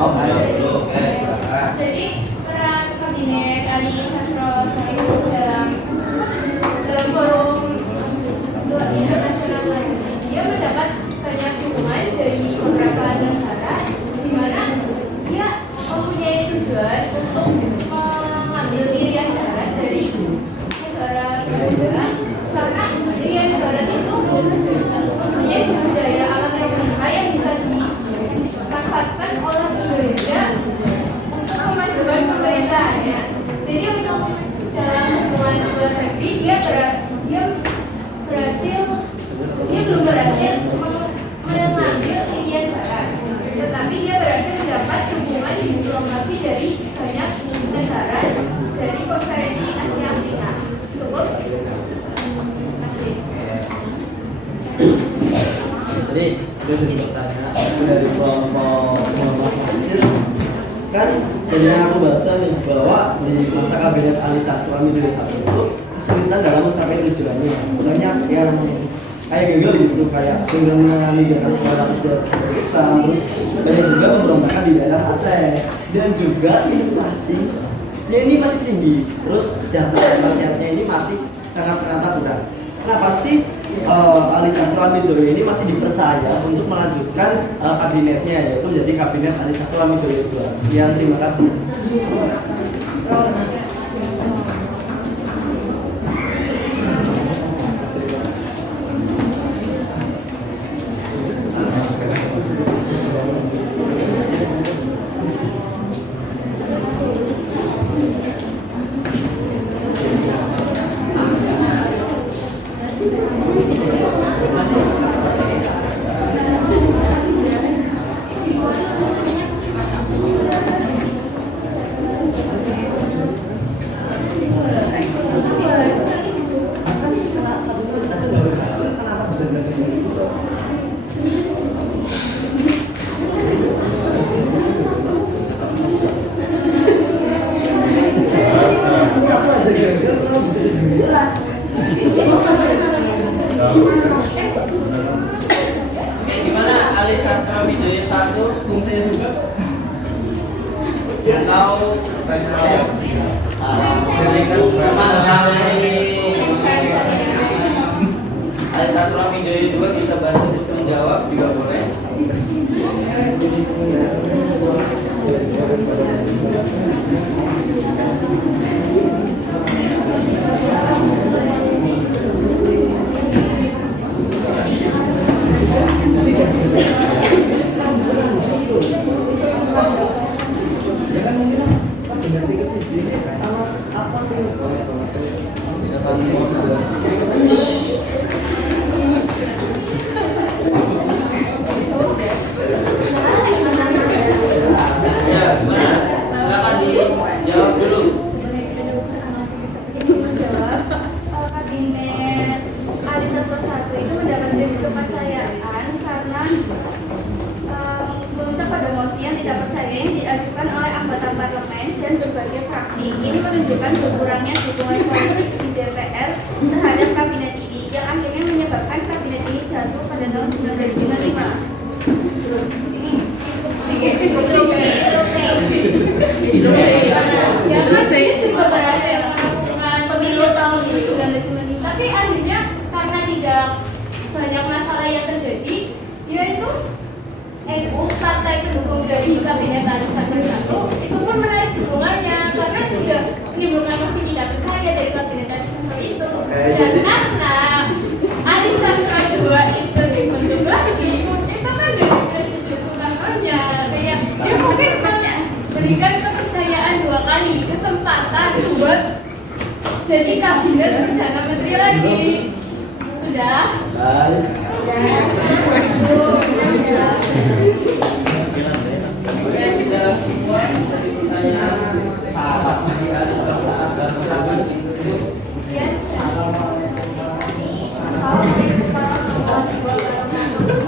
Oh, jawab dulu. Oke, silakan. Jadi peran kabinet Ali Sastro Saihu dalam forum internasional ini, dia mendapat banyak dukungan dari beberapa negara, di mana dia mempunyai tujuan untuk mengambil irian barat dari negara berada, karena irian barat itu mempunyai sumber daya alam terbuka yang bisa dimanfaatkan oleh Indonesia untuk kemajuan pemerintahannya. Jadi untuk dalam hubungan luar negeri dia belum berhasil mengambil irian barat, tetapi dia berhasil mendapat dukungan diplomasi dari banyak negara dari konferensi Asia Afrika. Cukup. Masih. Jadi gue sedikit bertanya dari kelompok kecil kan dari yang aku baca nih bahwa di masa kabinet Ali Sastro Amijoyo Satu itu kesulitan dalam mencapai tujuannya. Banyak yang kayak gagal gitu, kayak dengan meninggalkan sekolah dari Islam, terus banyak juga pemberontakan di daerah Aceh, dan juga inflasinya ini masih tinggi, terus kesejahteraan rakyatnya ini masih sangat-sangat kurang. Kenapa sih Ali Sastro Amijoyo ini masih dipercaya untuk melanjutkan kabinetnya, yaitu menjadi kabinet Ali Sastro Amijoyo II? Sekian, terima kasih. Oke, gimana Ali Sastro Amijoyo Satu? Alisatura Midori 2 bisa bantu menjawab juga boleh. Ya, gimana? Silakan dijawab dulu. Menjawab, kabinet Alisatura 1 itu mendapat kepercayaan karena memuncak pada mosi yang tidak percaya yang diajukan oleh anggota parlemen dan berbagai fraksi. Ini menunjukkan berkurangnya dukungan politik di DPR terhadap kabinet ini yang akhirnya menyebabkan kabinet ini jatuh pada tahun 1995. Ya kan saya juga berhasil melakukan pemilu tahun 1995, tapi akhirnya karena tidak banyak masalah yang terjadi, yaitu NU partai pendukung dari kabinet Alisatura 1 itu pun menarik dukungannya karena sudah menimbulkan mosi tidak percaya dari kabinet Alisatura itu. Dan karena Alisatura 2 itu dibentuk lagi, itu kan dari Presiden Soekarno-nya kayak dia mungkin berikan kepercayaan 2 kali kesempatan buat jadi kabinet perdana menteri lagi. Sudah?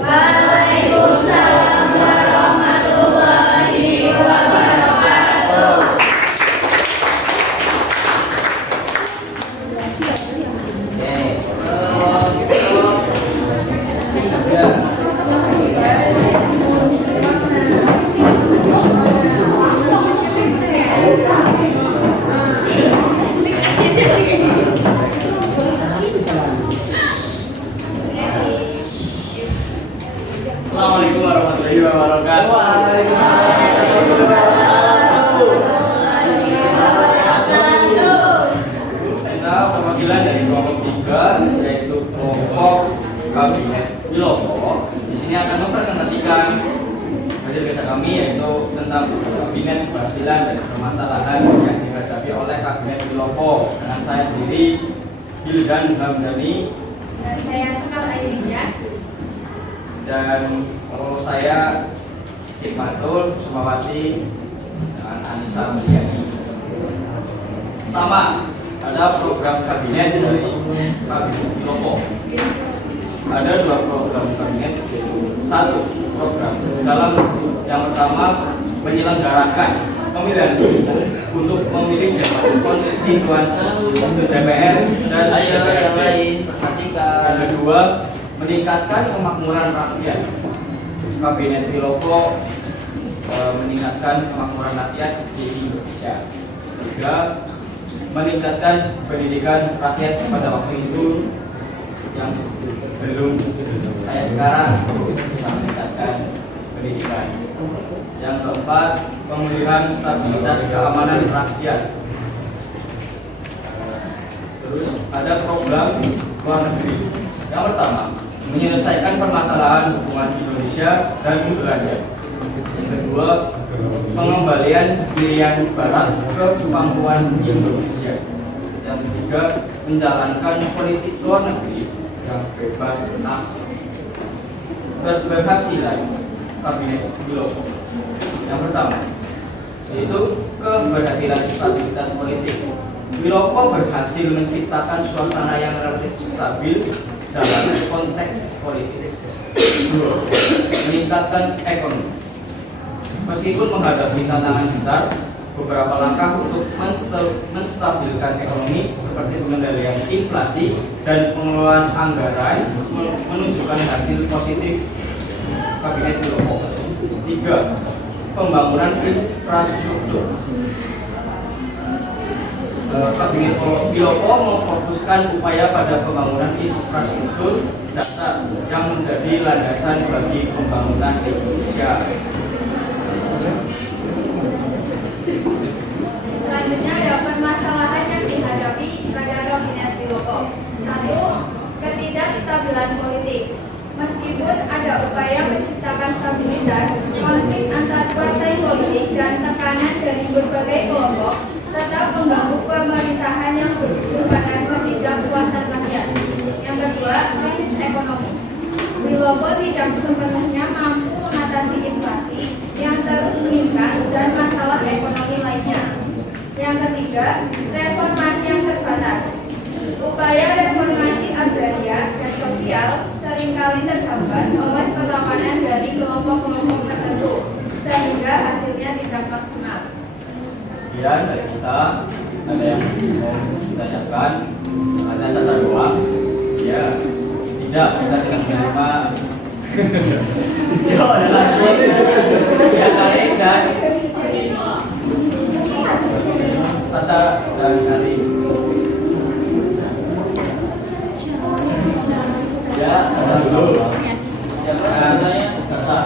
Waalaikumsalam warahmatullahi wabarakatuh. Assalamualaikum warahmatullahi wabarakatuh. Kita perwakilan dari kelompok 3 yaitu kelompok kabinet Wilopo di sini akan mempresentasikan hasil kerja kami yaitu tentang kabinet keberhasilan dan permasalahan yang dihadapi oleh kabinet Wilopo dengan saya sendiri Hildan Hamdani Dan saya Sekal Airinya. dan pengurus saya Hikmatul Sumawati dengan Anissa Mulyani. Pertama, ada program kabinet dari Kabinet Wilopo. Ada 2 program kabinet. 1 program dalam yang pertama menyelenggarakan pemilihan untuk memilih jabatan konstituan untuk DPR dan yang lain. Yang kedua, meningkatkan kemakmuran rakyat. Kabinet Wilopo meningkatkan kemakmuran rakyat di Indonesia. 3, meningkatkan pendidikan rakyat pada waktu itu yang belum kayak sekarang bisa meningkatkan pendidikan. Yang keempat, pemulihan stabilitas keamanan rakyat. Terus ada program luar negeri. Yang pertama, menyelesaikan permasalahan hubungan Indonesia dan Belanda. Yang kedua, pengembalian Irian Barat ke kemampuan Indonesia. Yang ketiga, menjalankan politik luar negeri yang bebas aktif. Keberhasilan Kabinet Wilopo. Yang pertama, yaitu keberhasilan stabilitas politik. Wilopo berhasil menciptakan suasana yang relatif stabil dalam konteks politik. 2, meningkatkan ekonomi. Meskipun menghadapi tantangan besar, beberapa langkah untuk menstabilkan ekonomi seperti pengendalian inflasi dan pengelolaan anggaran menunjukkan hasil positif Kabinet Wilopo. 3, pembangunan infrastruktur. Kabinet Wilopo memfokuskan upaya pada pembangunan infrastruktur dasar yang menjadi landasan bagi pembangunan Indonesia. Selanjutnya ada permasalahan yang dihadapi pada Kabinet Wilopo. 1. Ketidakstabilan politik. Meskipun ada upaya menciptakan stabilitas, konflik antar partai politik dan tekanan dari berbagai kelompok tetap mengganggu pemerintahan yang merupakan ketidakpuasan rakyat. Yang kedua, krisis ekonomi. Wilopo tidak sepenuhnya mampu mengatasi inflasi yang terus meningkat dan masalah ekonomi lainnya. Yang ketiga, reformasi yang terbatas. Upaya reformasi agraria dan sosial seringkali terhambat oleh perlawanan dari kelompok-kelompok tertentu, sehingga hasilnya tidak maksimal. Sekian dari kita. Ada yang mau ditanyakan? Ada cacat doang? Ya, tidak bisa kita menerima. Yo, ada lagi. Ya, tarik dan Caca dan Karim. Ya, Caca dulu. Siapa katanya? Caca.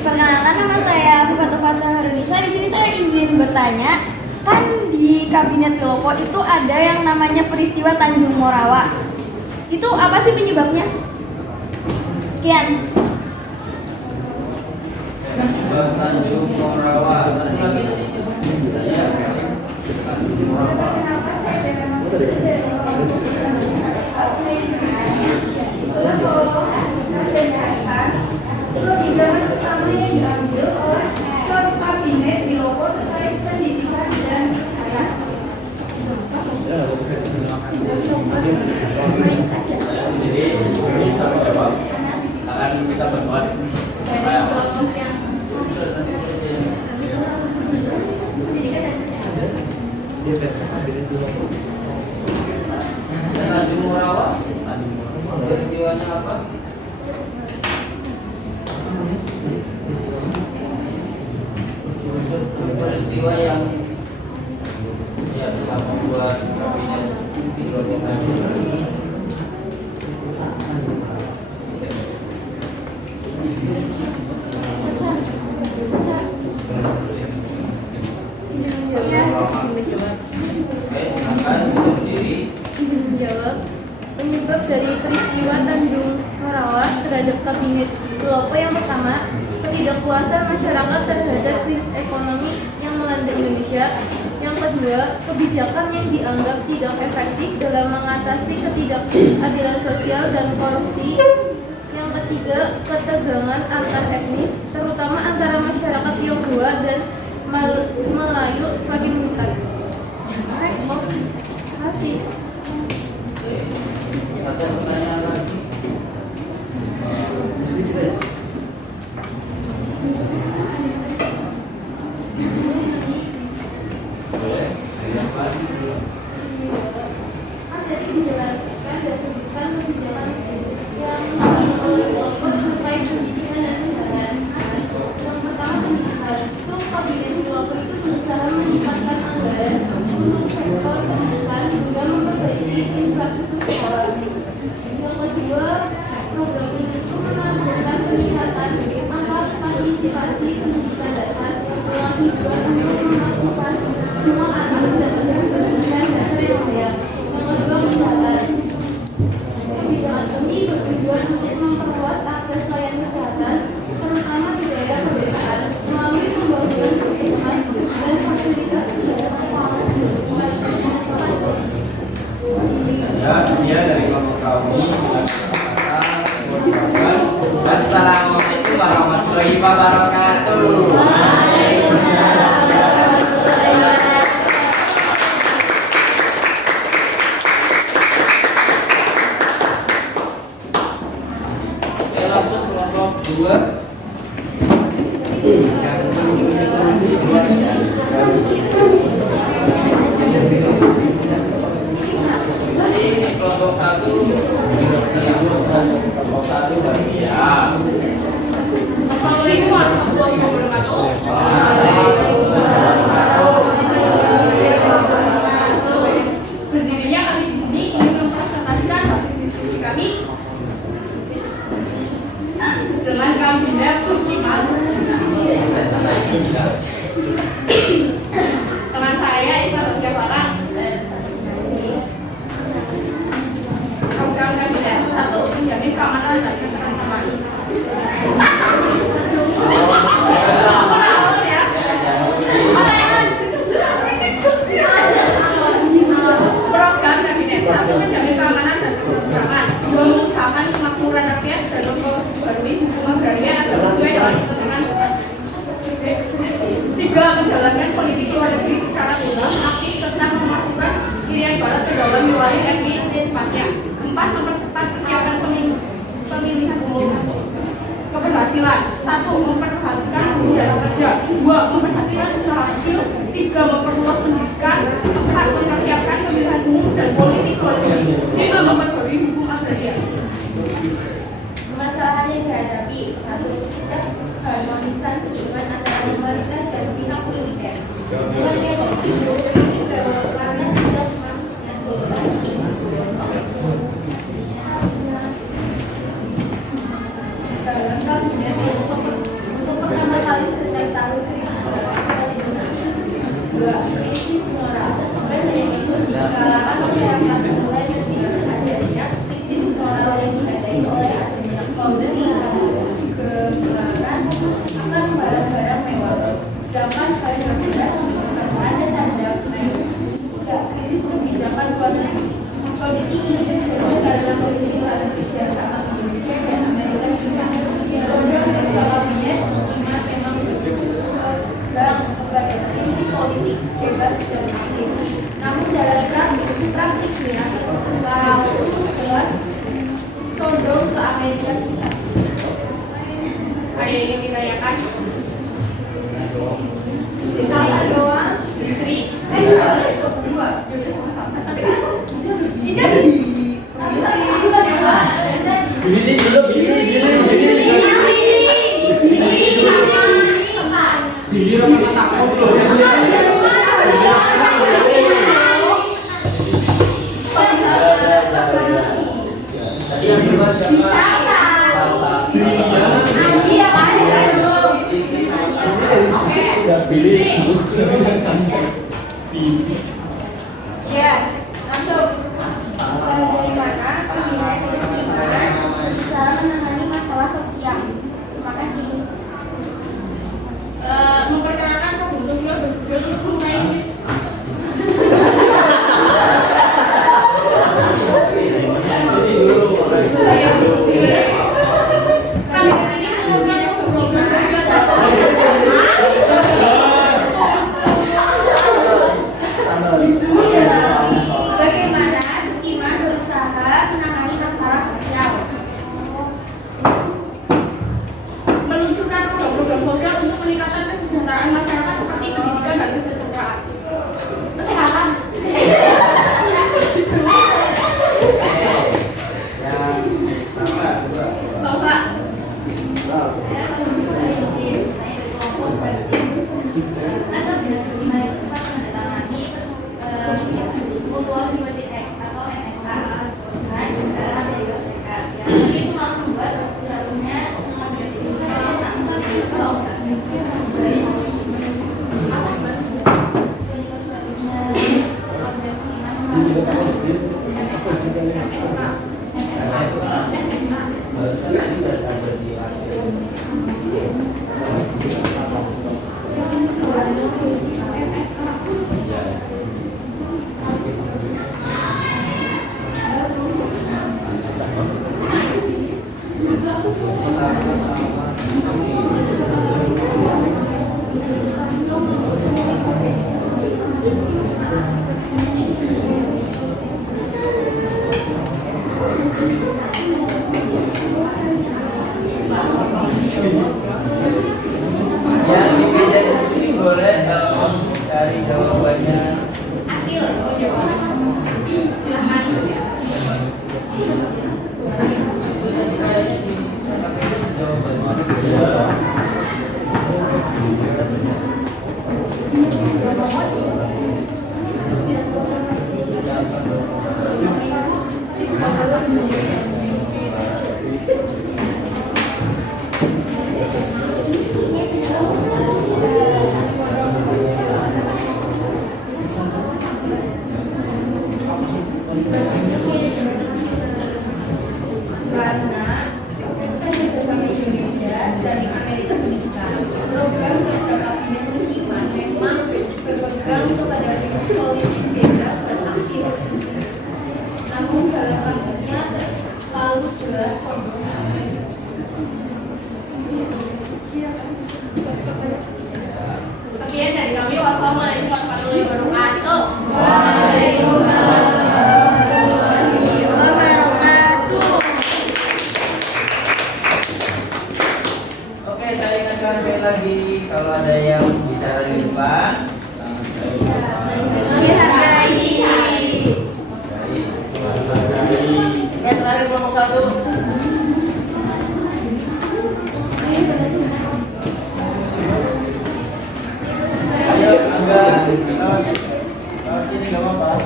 Perkenalkan, nama saya Fatul Harunisa. Di sini saya izin bertanya, kan di Kabinet Wilopo itu ada yang namanya peristiwa Tanjung Morawa. Itu apa sih penyebabnya? Sekian. Tanjung Morawa. Tadi lagi tadi. Ya, Tanjung Morawa. Kebijakan utama yang diambil oleh Kabinet Wilopo terkait pendidikan dan kesehatan. Saya sendiri bisa menjawab. Akan kita berbuat. Tanjung Morawa. Peristiwanya apa? Peristiwa yang membuat kabinet Wilopo tadi. Izin menjawab. Penyebab dari peristiwa Tanjung Morawa terhadap Kabinet Wilopo yang pertama, ketidakpuasan masyarakat terhadap krisis ekonomi yang melanda Indonesia. Yang kedua, kebijakan yang dianggap tidak efektif dalam mengatasi ketidakadilan sosial dan korupsi. Yang ketiga, ketegangan antar etnis, terutama antara masyarakat Tionghoa dan Melayu semakin meningkat. Terima kasih. Ada pertanyaan lagi? Tadi dijelaskan dan sebutkan kebijakan yang dilakukan oleh Wilopo terkait pendidikan dan kesehatan. Yang pertama, pendidikan. Itu Kabinet Wilopo itu berusaha meningkatkan anggaran untuk sektor pendidikan dengan memperbaiki infrastruktur sekolah. Yang kedua, program ini itu menargetkan peningkatan angka partisipasi pendidikan dasar dengan tujuan untuk memastikan semua anak mendapatkan pendidikan dasar yang layak. Yang kedua, kesehatan. Kebijakan ini bertujuan untuk memperluas akses layanan kesehatan, terutama di daerah pedesaan, melalui pembangunan puskesmas dan fasilitas kesehatan. Ya, sekian dari kelompok kami. Wassalamualaikum warahmatullahi wabarakatuh. Oke, langsung kelompok 2. Jadi kelompok 1 kelompok 1 bersiap. Assalamualaikum warahmatullahi 3. Menjalankan politik luar negeri secara ulang, aktif serta memasukkan Irian Barat ke dalam wilayah FI tempatnya. 4. Mempercepat persiapan pemilihan umum. Keberhasilan 1. Memperhatikan hasil dalam kerja. 2. Memperhatikan usaha kecil. 3. Memperluas pendidikan. 4. Mempersiapkan pemilihan umum dan politik luar negeri. 5. Memperbarui hukum agraria. Permasalahan yang dihadapi 1. Tidak harmonisan hubungan antara pemerintah dan pihak militer. Dan yang kedua, karena tidak masuknya sultan. Dalam kabinet untuk pertama kali sejak tahun 1992, krisis moral. Dan yang itu di kalangan masyarakat mulai terlihat adanya krisis moral yang dihadapi oleh adanya korupsi, kegemaran akan barang-barang mewah. Sedangkan harga beras merupakan ada tanda naik. 3. Krisis kebijakan luar negeri. Kondisi ini terjadi karena hubungan kerjasama Indonesia dan Amerika Serikat. Program kerja kabinet Iman memang sedang kepada prinsip politik bebas dan aktif. Namun jalan praktiknya jelas condong ke Amerika Serikat. Ada yang ingin ditanyakan? Salah doang. Sri. Dua. Billy belum, Billy ramai takut belum. Ya, langsung. Bagaimana kabinet Iman bisa menangani masalah sosial? Terima kasih. Memperkenalkan problem sosial bertujuan untuk mengurangi Bagaimana Sukiman berusaha menangani masalah sosial? meluncurkan program-program sosial untuk meningkatkan kesejahteraan masyarakat seperti pendidikan dan kesejahteraan. Kesehatan. Coba. Atau bila Sukiman itu sempat menandatangani Mutual Sympathy Act atau MSA dengan negara Amerika Serikat. Tapi itu malah membuat jatuhnya Yang di meja diskusi boleh cari jawabannya. Akil, mau jawab? Silakan. kalau ada yang bicara di depan, Dihargai. Yang terakhir kelompok 1. Ayo, agak kalau sini nggak apa-apa.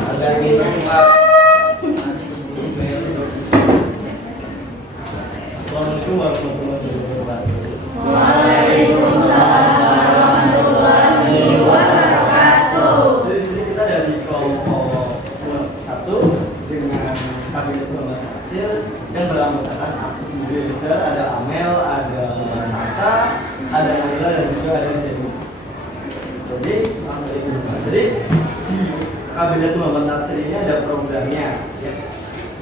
Agak gitu cepat. Assalamualaikum warahmatullahi wabarakatuh. Waalaikumsalam warahmatullahi wabarakatuh. Jadi sini kita dari kelompok 1 dengan kabinet pengembangan hasil yang beranggotakan aku sendiri. Ada Amel, ada Saca, ada Naila dan juga ada Jenny. Jadi langsung itu. Jadi di kabinet pengembangan hasil ini ada programnya. Ya.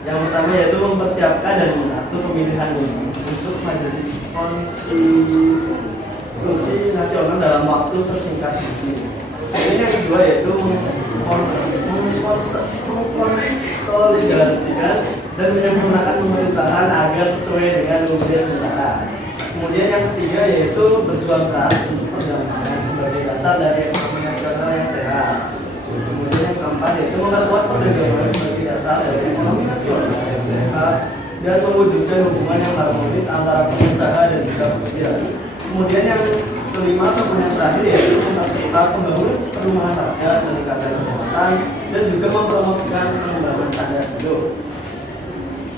Yang pertama yaitu mempersiapkan dan mengatur pemilihan umum untuk majelis konstitusi nasional dalam waktu sesingkat mungkin. Kemudian yang kedua yaitu mengkonsolidasikan dan menyempurnakan pemerintahan agar sesuai dengan UUD negara. Kemudian yang ketiga yaitu berjuang keras untuk perdamaian sebagai dasar dari ekonomi nasional yang sehat. Kemudian yang keempat yaitu memperkuat perdagangan sebagai dasar dari ekonomi nasional yang sehat dan mewujudkan hubungan yang harmonis antara pengusaha dan juga pekerja. Kemudian yang kelima ataupun yang terakhir yaitu mempercepat pembangunan perumahan rakyat, meningkatkan kesehatan dan juga mempromosikan pengembangan standar hidup.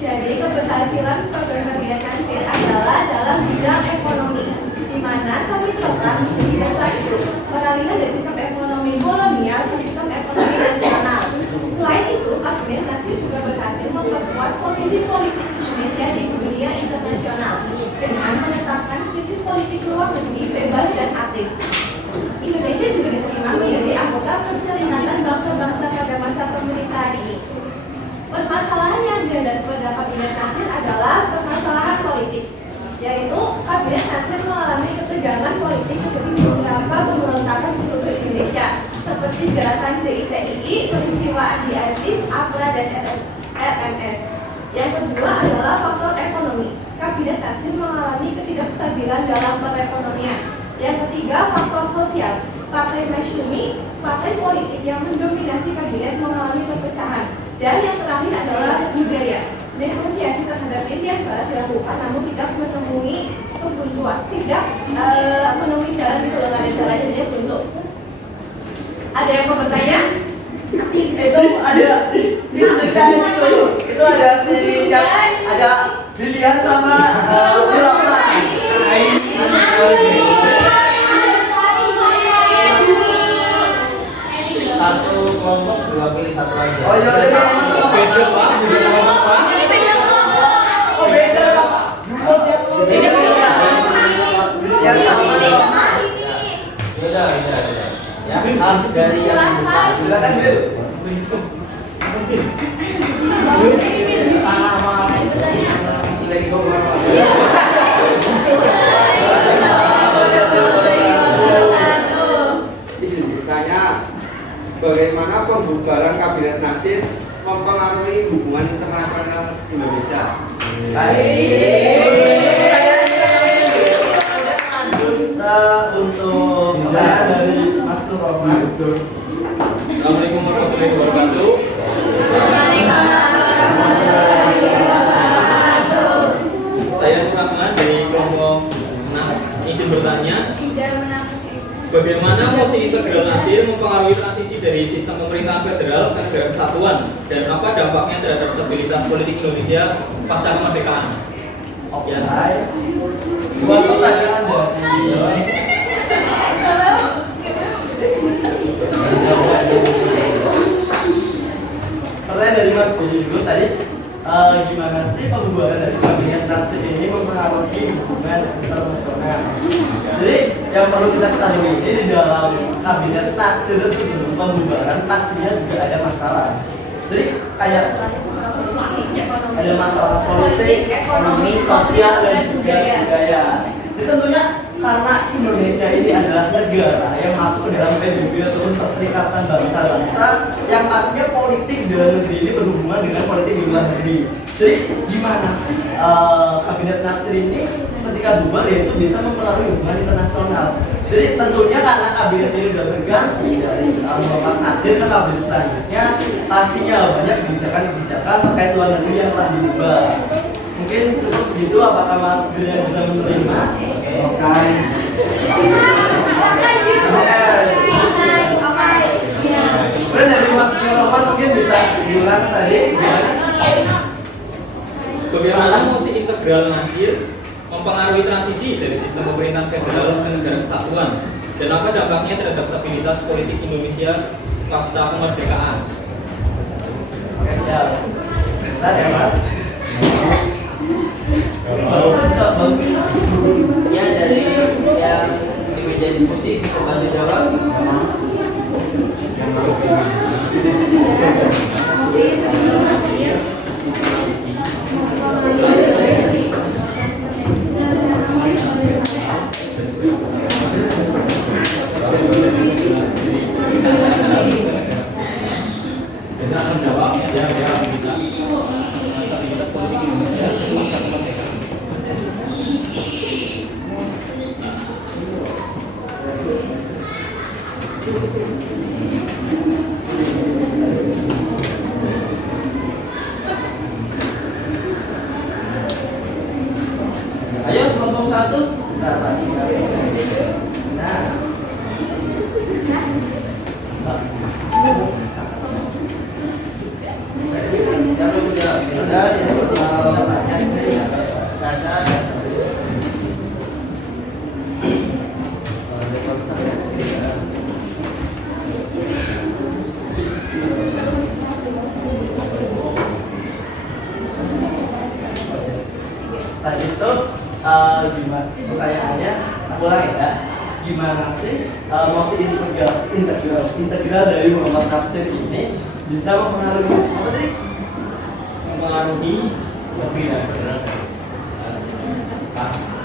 Jadi keberhasilan program kabinet hasil adalah dalam bidang ekonomi, di mana suatu program tidak itu peralihan dari sistem ekonomi kolonial ke sistem ekonomi nasional. Selain itu, kabinet hasil juga berhasil memperkuat posisi politik Indonesia di dunia internasional dengan menetapkan prinsip politik luar negeri bebas dan aktif. Indonesia juga diterima menjadi anggota Perserikatan Bangsa-Bangsa pada masa pemerintahan ini. Permasalahan yang dihadapi pada kabinet hasil adalah permasalahan politik, yaitu kabinet hasil mengalami ketegangan politik seperti beberapa pemberontakan di seluruh Indonesia, seperti gerakan DITII, peristiwa Andi Aziz, APLA, dan RMS. Yang kedua adalah faktor ekonomi. Kabinet hasil mengalami ketidakstabilan dalam perekonomian. Yang ketiga, faktor sosial. Partai Masyumi, partai politik yang mendominasi kabinet mengalami perpecahan. Dan yang terakhir adalah budaya. Negosiasi terhadap Irian Barat dilakukan, namun tidak menemui kebuntuan, tidak menemui jalan di golongan jalan jadinya buntu. Ada yang mau bertanya? Itu ada itu ada si siapa? Ada Lilian sama Ulama. Satu kelompok diwakili satu aja. Oh iya, beda Pak. Ini beda kelompok. Oh beda Pak. Beda. Yang sama Beda. Ya, harus dari yang silakan Bil. sama lagi Di sini bertanya, bagaimana pembubaran kabinet Nasir mempengaruhi hubungan internasional Indonesia? Untuk pertanyaan dari Mas Nur Rahman. Assalamualaikum warahmatullahi wabarakatuh. Saya Nur Rahman dari kelompok 6 izin bertanya, bagaimana mosi integral Nasir mempengaruhi transisi dari sistem pemerintahan federal ke negara kesatuan dan apa dampaknya terhadap stabilitas politik Indonesia pasca kemerdekaan? Ya. Buat pertanyaan dari pertanyaan dari Mas Budi dulu tadi, gimana sih pembubaran dari kabinet Nasir ini mempengaruhi hubungan internasional? Jadi yang perlu kita ketahui ini di dalam kabinet Nasir sebelum pembubaran pastinya juga ada masalah. Jadi kayak ada masalah politik, ekonomi, sosial dan juga budaya. Jadi tentunya karena Indonesia ini adalah negara yang masuk ke dalam PBB ataupun Perserikatan Bangsa-Bangsa, yang artinya politik di dalam negeri ini berhubungan dengan politik di luar negeri. Jadi gimana sih Kabinet Natsir ini ketika bubar yaitu bisa mempengaruhi hubungan internasional? Jadi tentunya karena kabinet ini sudah berganti dari Muhammad Natsir ke kabinet selanjutnya, pastinya banyak kebijakan-kebijakan terkait luar negeri yang telah diubah. Mungkin cukup segitu, apakah Mas Brian bisa menerima? Oke. Kemudian dari Mas Roman mungkin bisa diulang tadi. Bagaimana mosi integral Natsir mempengaruhi transisi dari sistem pemerintahan federal ke negara kesatuan, dan apa dampaknya terhadap stabilitas politik Indonesia pasca kemerdekaan? Oke, siap. Bentar ya Mas. Ya, dari yang di meja diskusi bisa bantu jawab. Ayo kelompok 1. Nah. Siapa yang udah tadi itu gimana pertanyaannya? Aku ulangi ya. Gimana sih mosi integral dari Muhammad Natsir ini bisa mempengaruhi apa tadi?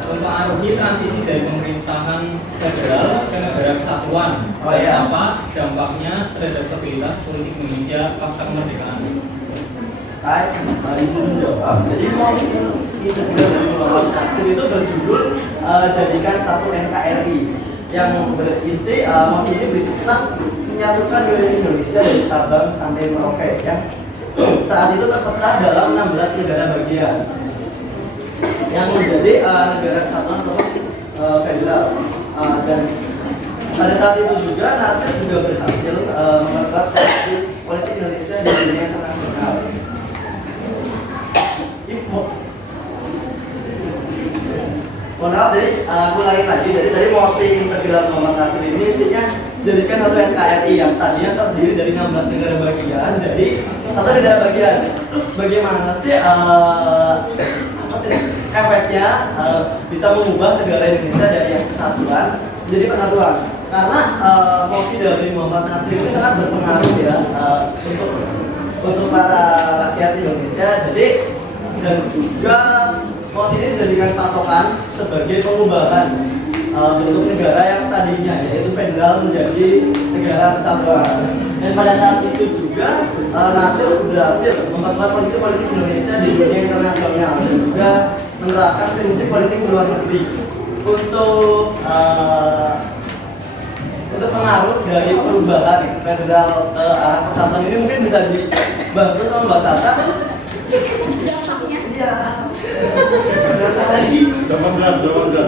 Mempengaruhi transisi dari pemerintahan federal ke negara kesatuan. Oh, iya. Apa dampaknya terhadap stabilitas politik Indonesia pasca kemerdekaan? Baik, izin menjawab. Jadi mosi integral dari Muhammad Natsir itu berjudul jadikan satu NKRI, yang berisi mosi ini berisi tentang menyatukan wilayah Indonesia dari Sabang sampai Merauke yang saat itu terpecah dalam 16 negara bagian yang menjadi negara kesatuan atau federal, dan pada saat itu juga Natsir juga berhasil memperkuat posisi politik Indonesia di dunia internasional. Mohon maaf, jadi aku ulangi lagi. Jadi dari mosi integral Muhammad Natsir ini intinya jadikan satu NKRI yang tadinya terdiri dari 16 negara bagian jadi satu negara bagian. Terus bagaimana sih efeknya bisa mengubah negara Indonesia dari yang kesatuan menjadi persatuan? Karena mosi dari Muhammad Natsir ini sangat berpengaruh ya untuk para rakyat Indonesia. Jadi dan juga mosi ini dijadikan patokan sebagai pengubahan bentuk negara yang tadinya yaitu federal menjadi negara kesatuan. Dan pada saat itu juga Natsir berhasil memperkuat posisi politik Indonesia di dunia internasional dan juga menerapkan prinsip politik luar negeri untuk pengaruh dari perubahan federal ke arah kesatuan ini mungkin bisa dibantu sama Mbak Tata. Iya. Tadi. Jangan.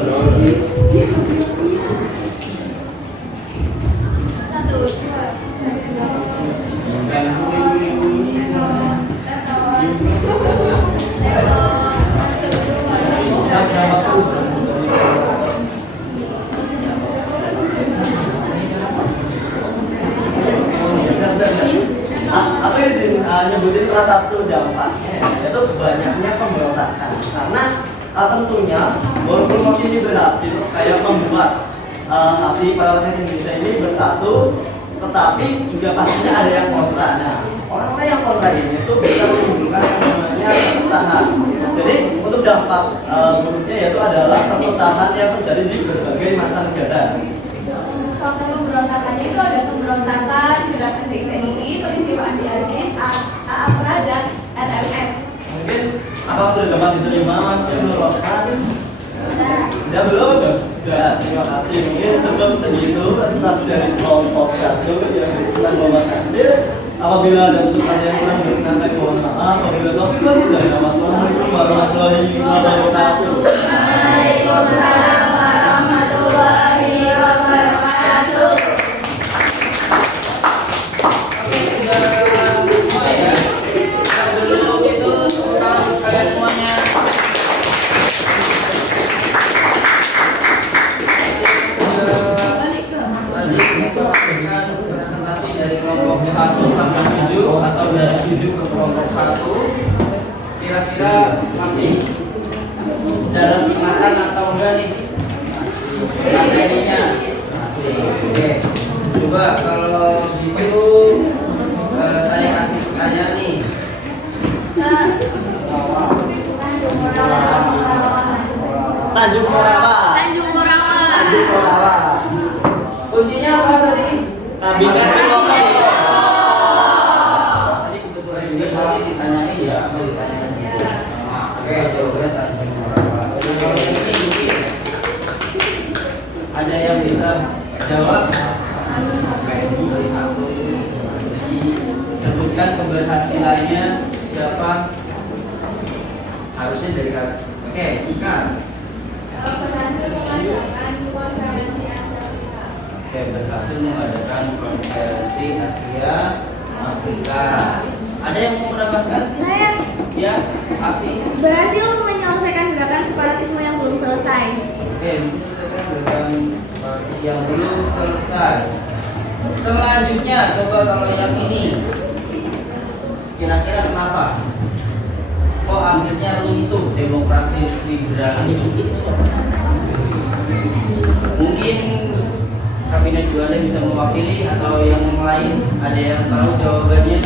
Aku izin nyebutin salah satu dampaknya, yaitu banyaknya pemberontakan. Karena tentunya walaupun mosi ini berhasil kayak membuat hati para rakyat Indonesia ini bersatu, tetapi juga pastinya ada yang kontra. Nah, orang-orang yang kontra ini itu bisa menimbulkan yang namanya adanya perpecahan. Jadi untuk dampak buruknya yaitu adalah perpecahan yang terjadi di berbagai mancanegara. Faktor pemberontakannya itu ada pemberontakan, gerakan DKI, peristiwa andi Aziz, AAPRA, dan RMS. Mungkin apa sudah dapat diterima Mas Nurulkan? Sudah belum? Sudah, terima kasih. Mungkin cukup segitu presentasi dari kelompok 1 yang sedang lomba hasil. Apabila ada pertanyaan yang kurang berkenan, mohon maaf. Apabila topik baru dari Assalamualaikum warahmatullahi wabarakatuh. Waalaikumsalam warahmatullahi wabarakatuh. Oke, sudah semua ya. Dulu itu tentang kalian semuanya. Tadi kita berikan presentasi dari kelompok 1 sampai 7 atau dari 7 ke kelompok 1. Kira-kira masih dalam ingatan atau enggak nih? Materinya masih. Oke. Coba kalau gitu saya kasih pertanyaan nih. Tanjung Morawa. Tanjung Morawa. Tanjung Morawa. Kuncinya apa tadi? Kabinet Demokrasi. Tadi kebetulan juga tadi ditanyain ya, aku ditanyain. Oke, jawabannya Tanjung Morawa. Kalau yang ini mungkin ada yang bisa jawab? Dari satu disebutkan keberhasilannya siapa? Harusnya dari kata. Oke, singkat. Berhasil mengadakan konferensi Asia. Oke, berhasil mengadakan konferensi Asia Afrika. Ada yang mau menambahkan? Saya Ya, Afi. berhasil menyelesaikan gerakan separatisme yang belum selesai. Oke, menyelesaikan gerakan yang belum selesai. Selanjutnya, coba kalau yang ini, kira-kira kenapa? Kok akhirnya runtuh demokrasi liberal ini? Mungkin kabinet juara bisa mewakili atau yang lain ada yang tahu jawabannya?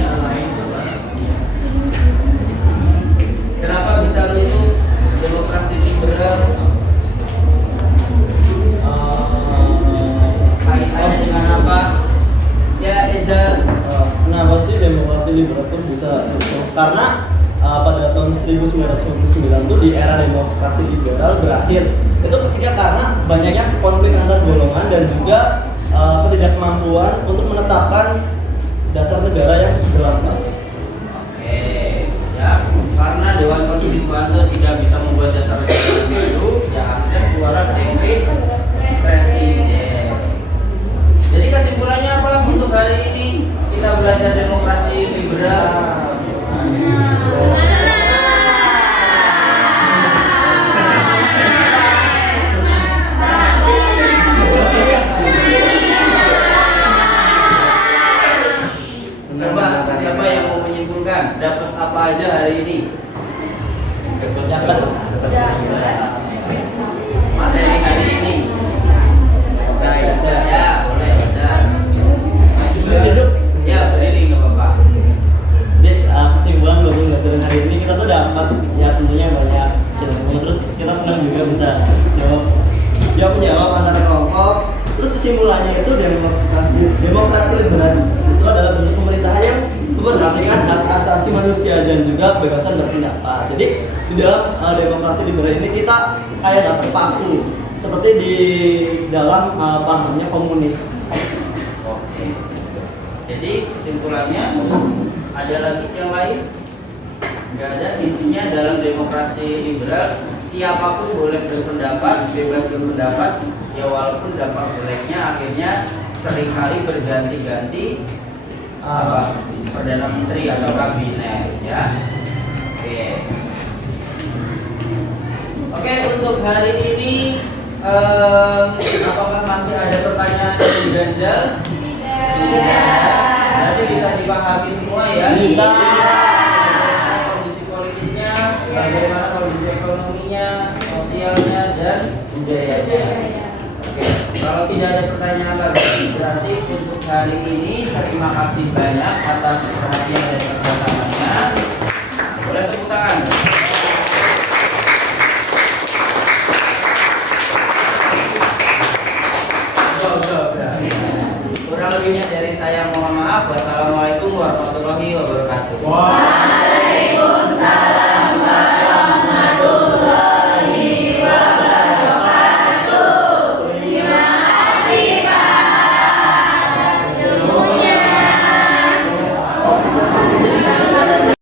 Kenapa bisa runtuh demokrasi liberal? Kaitannya dengan apa? Ya, Eza. Kenapa sih demokrasi liberal itu bisa runtuh? Karena pada tahun 1999 itu di era demokrasi liberal berakhir. Itu ketika karena banyaknya konflik antar golongan dan juga ketidakmampuan untuk menetapkan dasar negara yang jelas. Oke, ya, karena Dewan Konstituan itu tidak bisa membuat dasar negara yang baru, ya akhirnya suara dekret presiden. Jadi kesimpulannya apa untuk hari ini? Kita belajar demokrasi liberal. Coba siapa yang mau menyimpulkan dapat apa aja hari ini? Materi hari ini. Ya, boleh baca. Hidup. Ya, berdiri nggak apa-apa. Jadi kesimpulan dari pelajaran hari ini kita tuh dapat ya tentunya banyak ilmu, terus kita senang juga bisa jawab antara kelompok. Terus kesimpulannya itu demokrasi liberal itu adalah bentuk pemerintahan yang memperhatikan hak asasi manusia dan juga kebebasan berpendapat. Jadi di dalam demokrasi liberal ini kita kayak dapat paku seperti di dalam pahamnya komunis. Oke. Jadi kesimpulannya ada lagi yang lain? Nggak ada. Intinya dalam demokrasi liberal siapapun boleh berpendapat, bebas berpendapat, ya walaupun dampak jeleknya akhirnya seringkali berganti-ganti perdana menteri atau kabinet, ya. Oke, untuk hari ini apakah masih ada pertanyaan yang mengganjal? Nanti bisa dipahami semua ya. Bisa. Kondisi politiknya, bagaimana kondisi ekonominya, sosialnya, dan budayanya. Oke, kalau tidak ada pertanyaan lagi, berarti untuk hari ini terima kasih banyak atas perhatian dan kerjasamanya. Boleh tepuk tangan.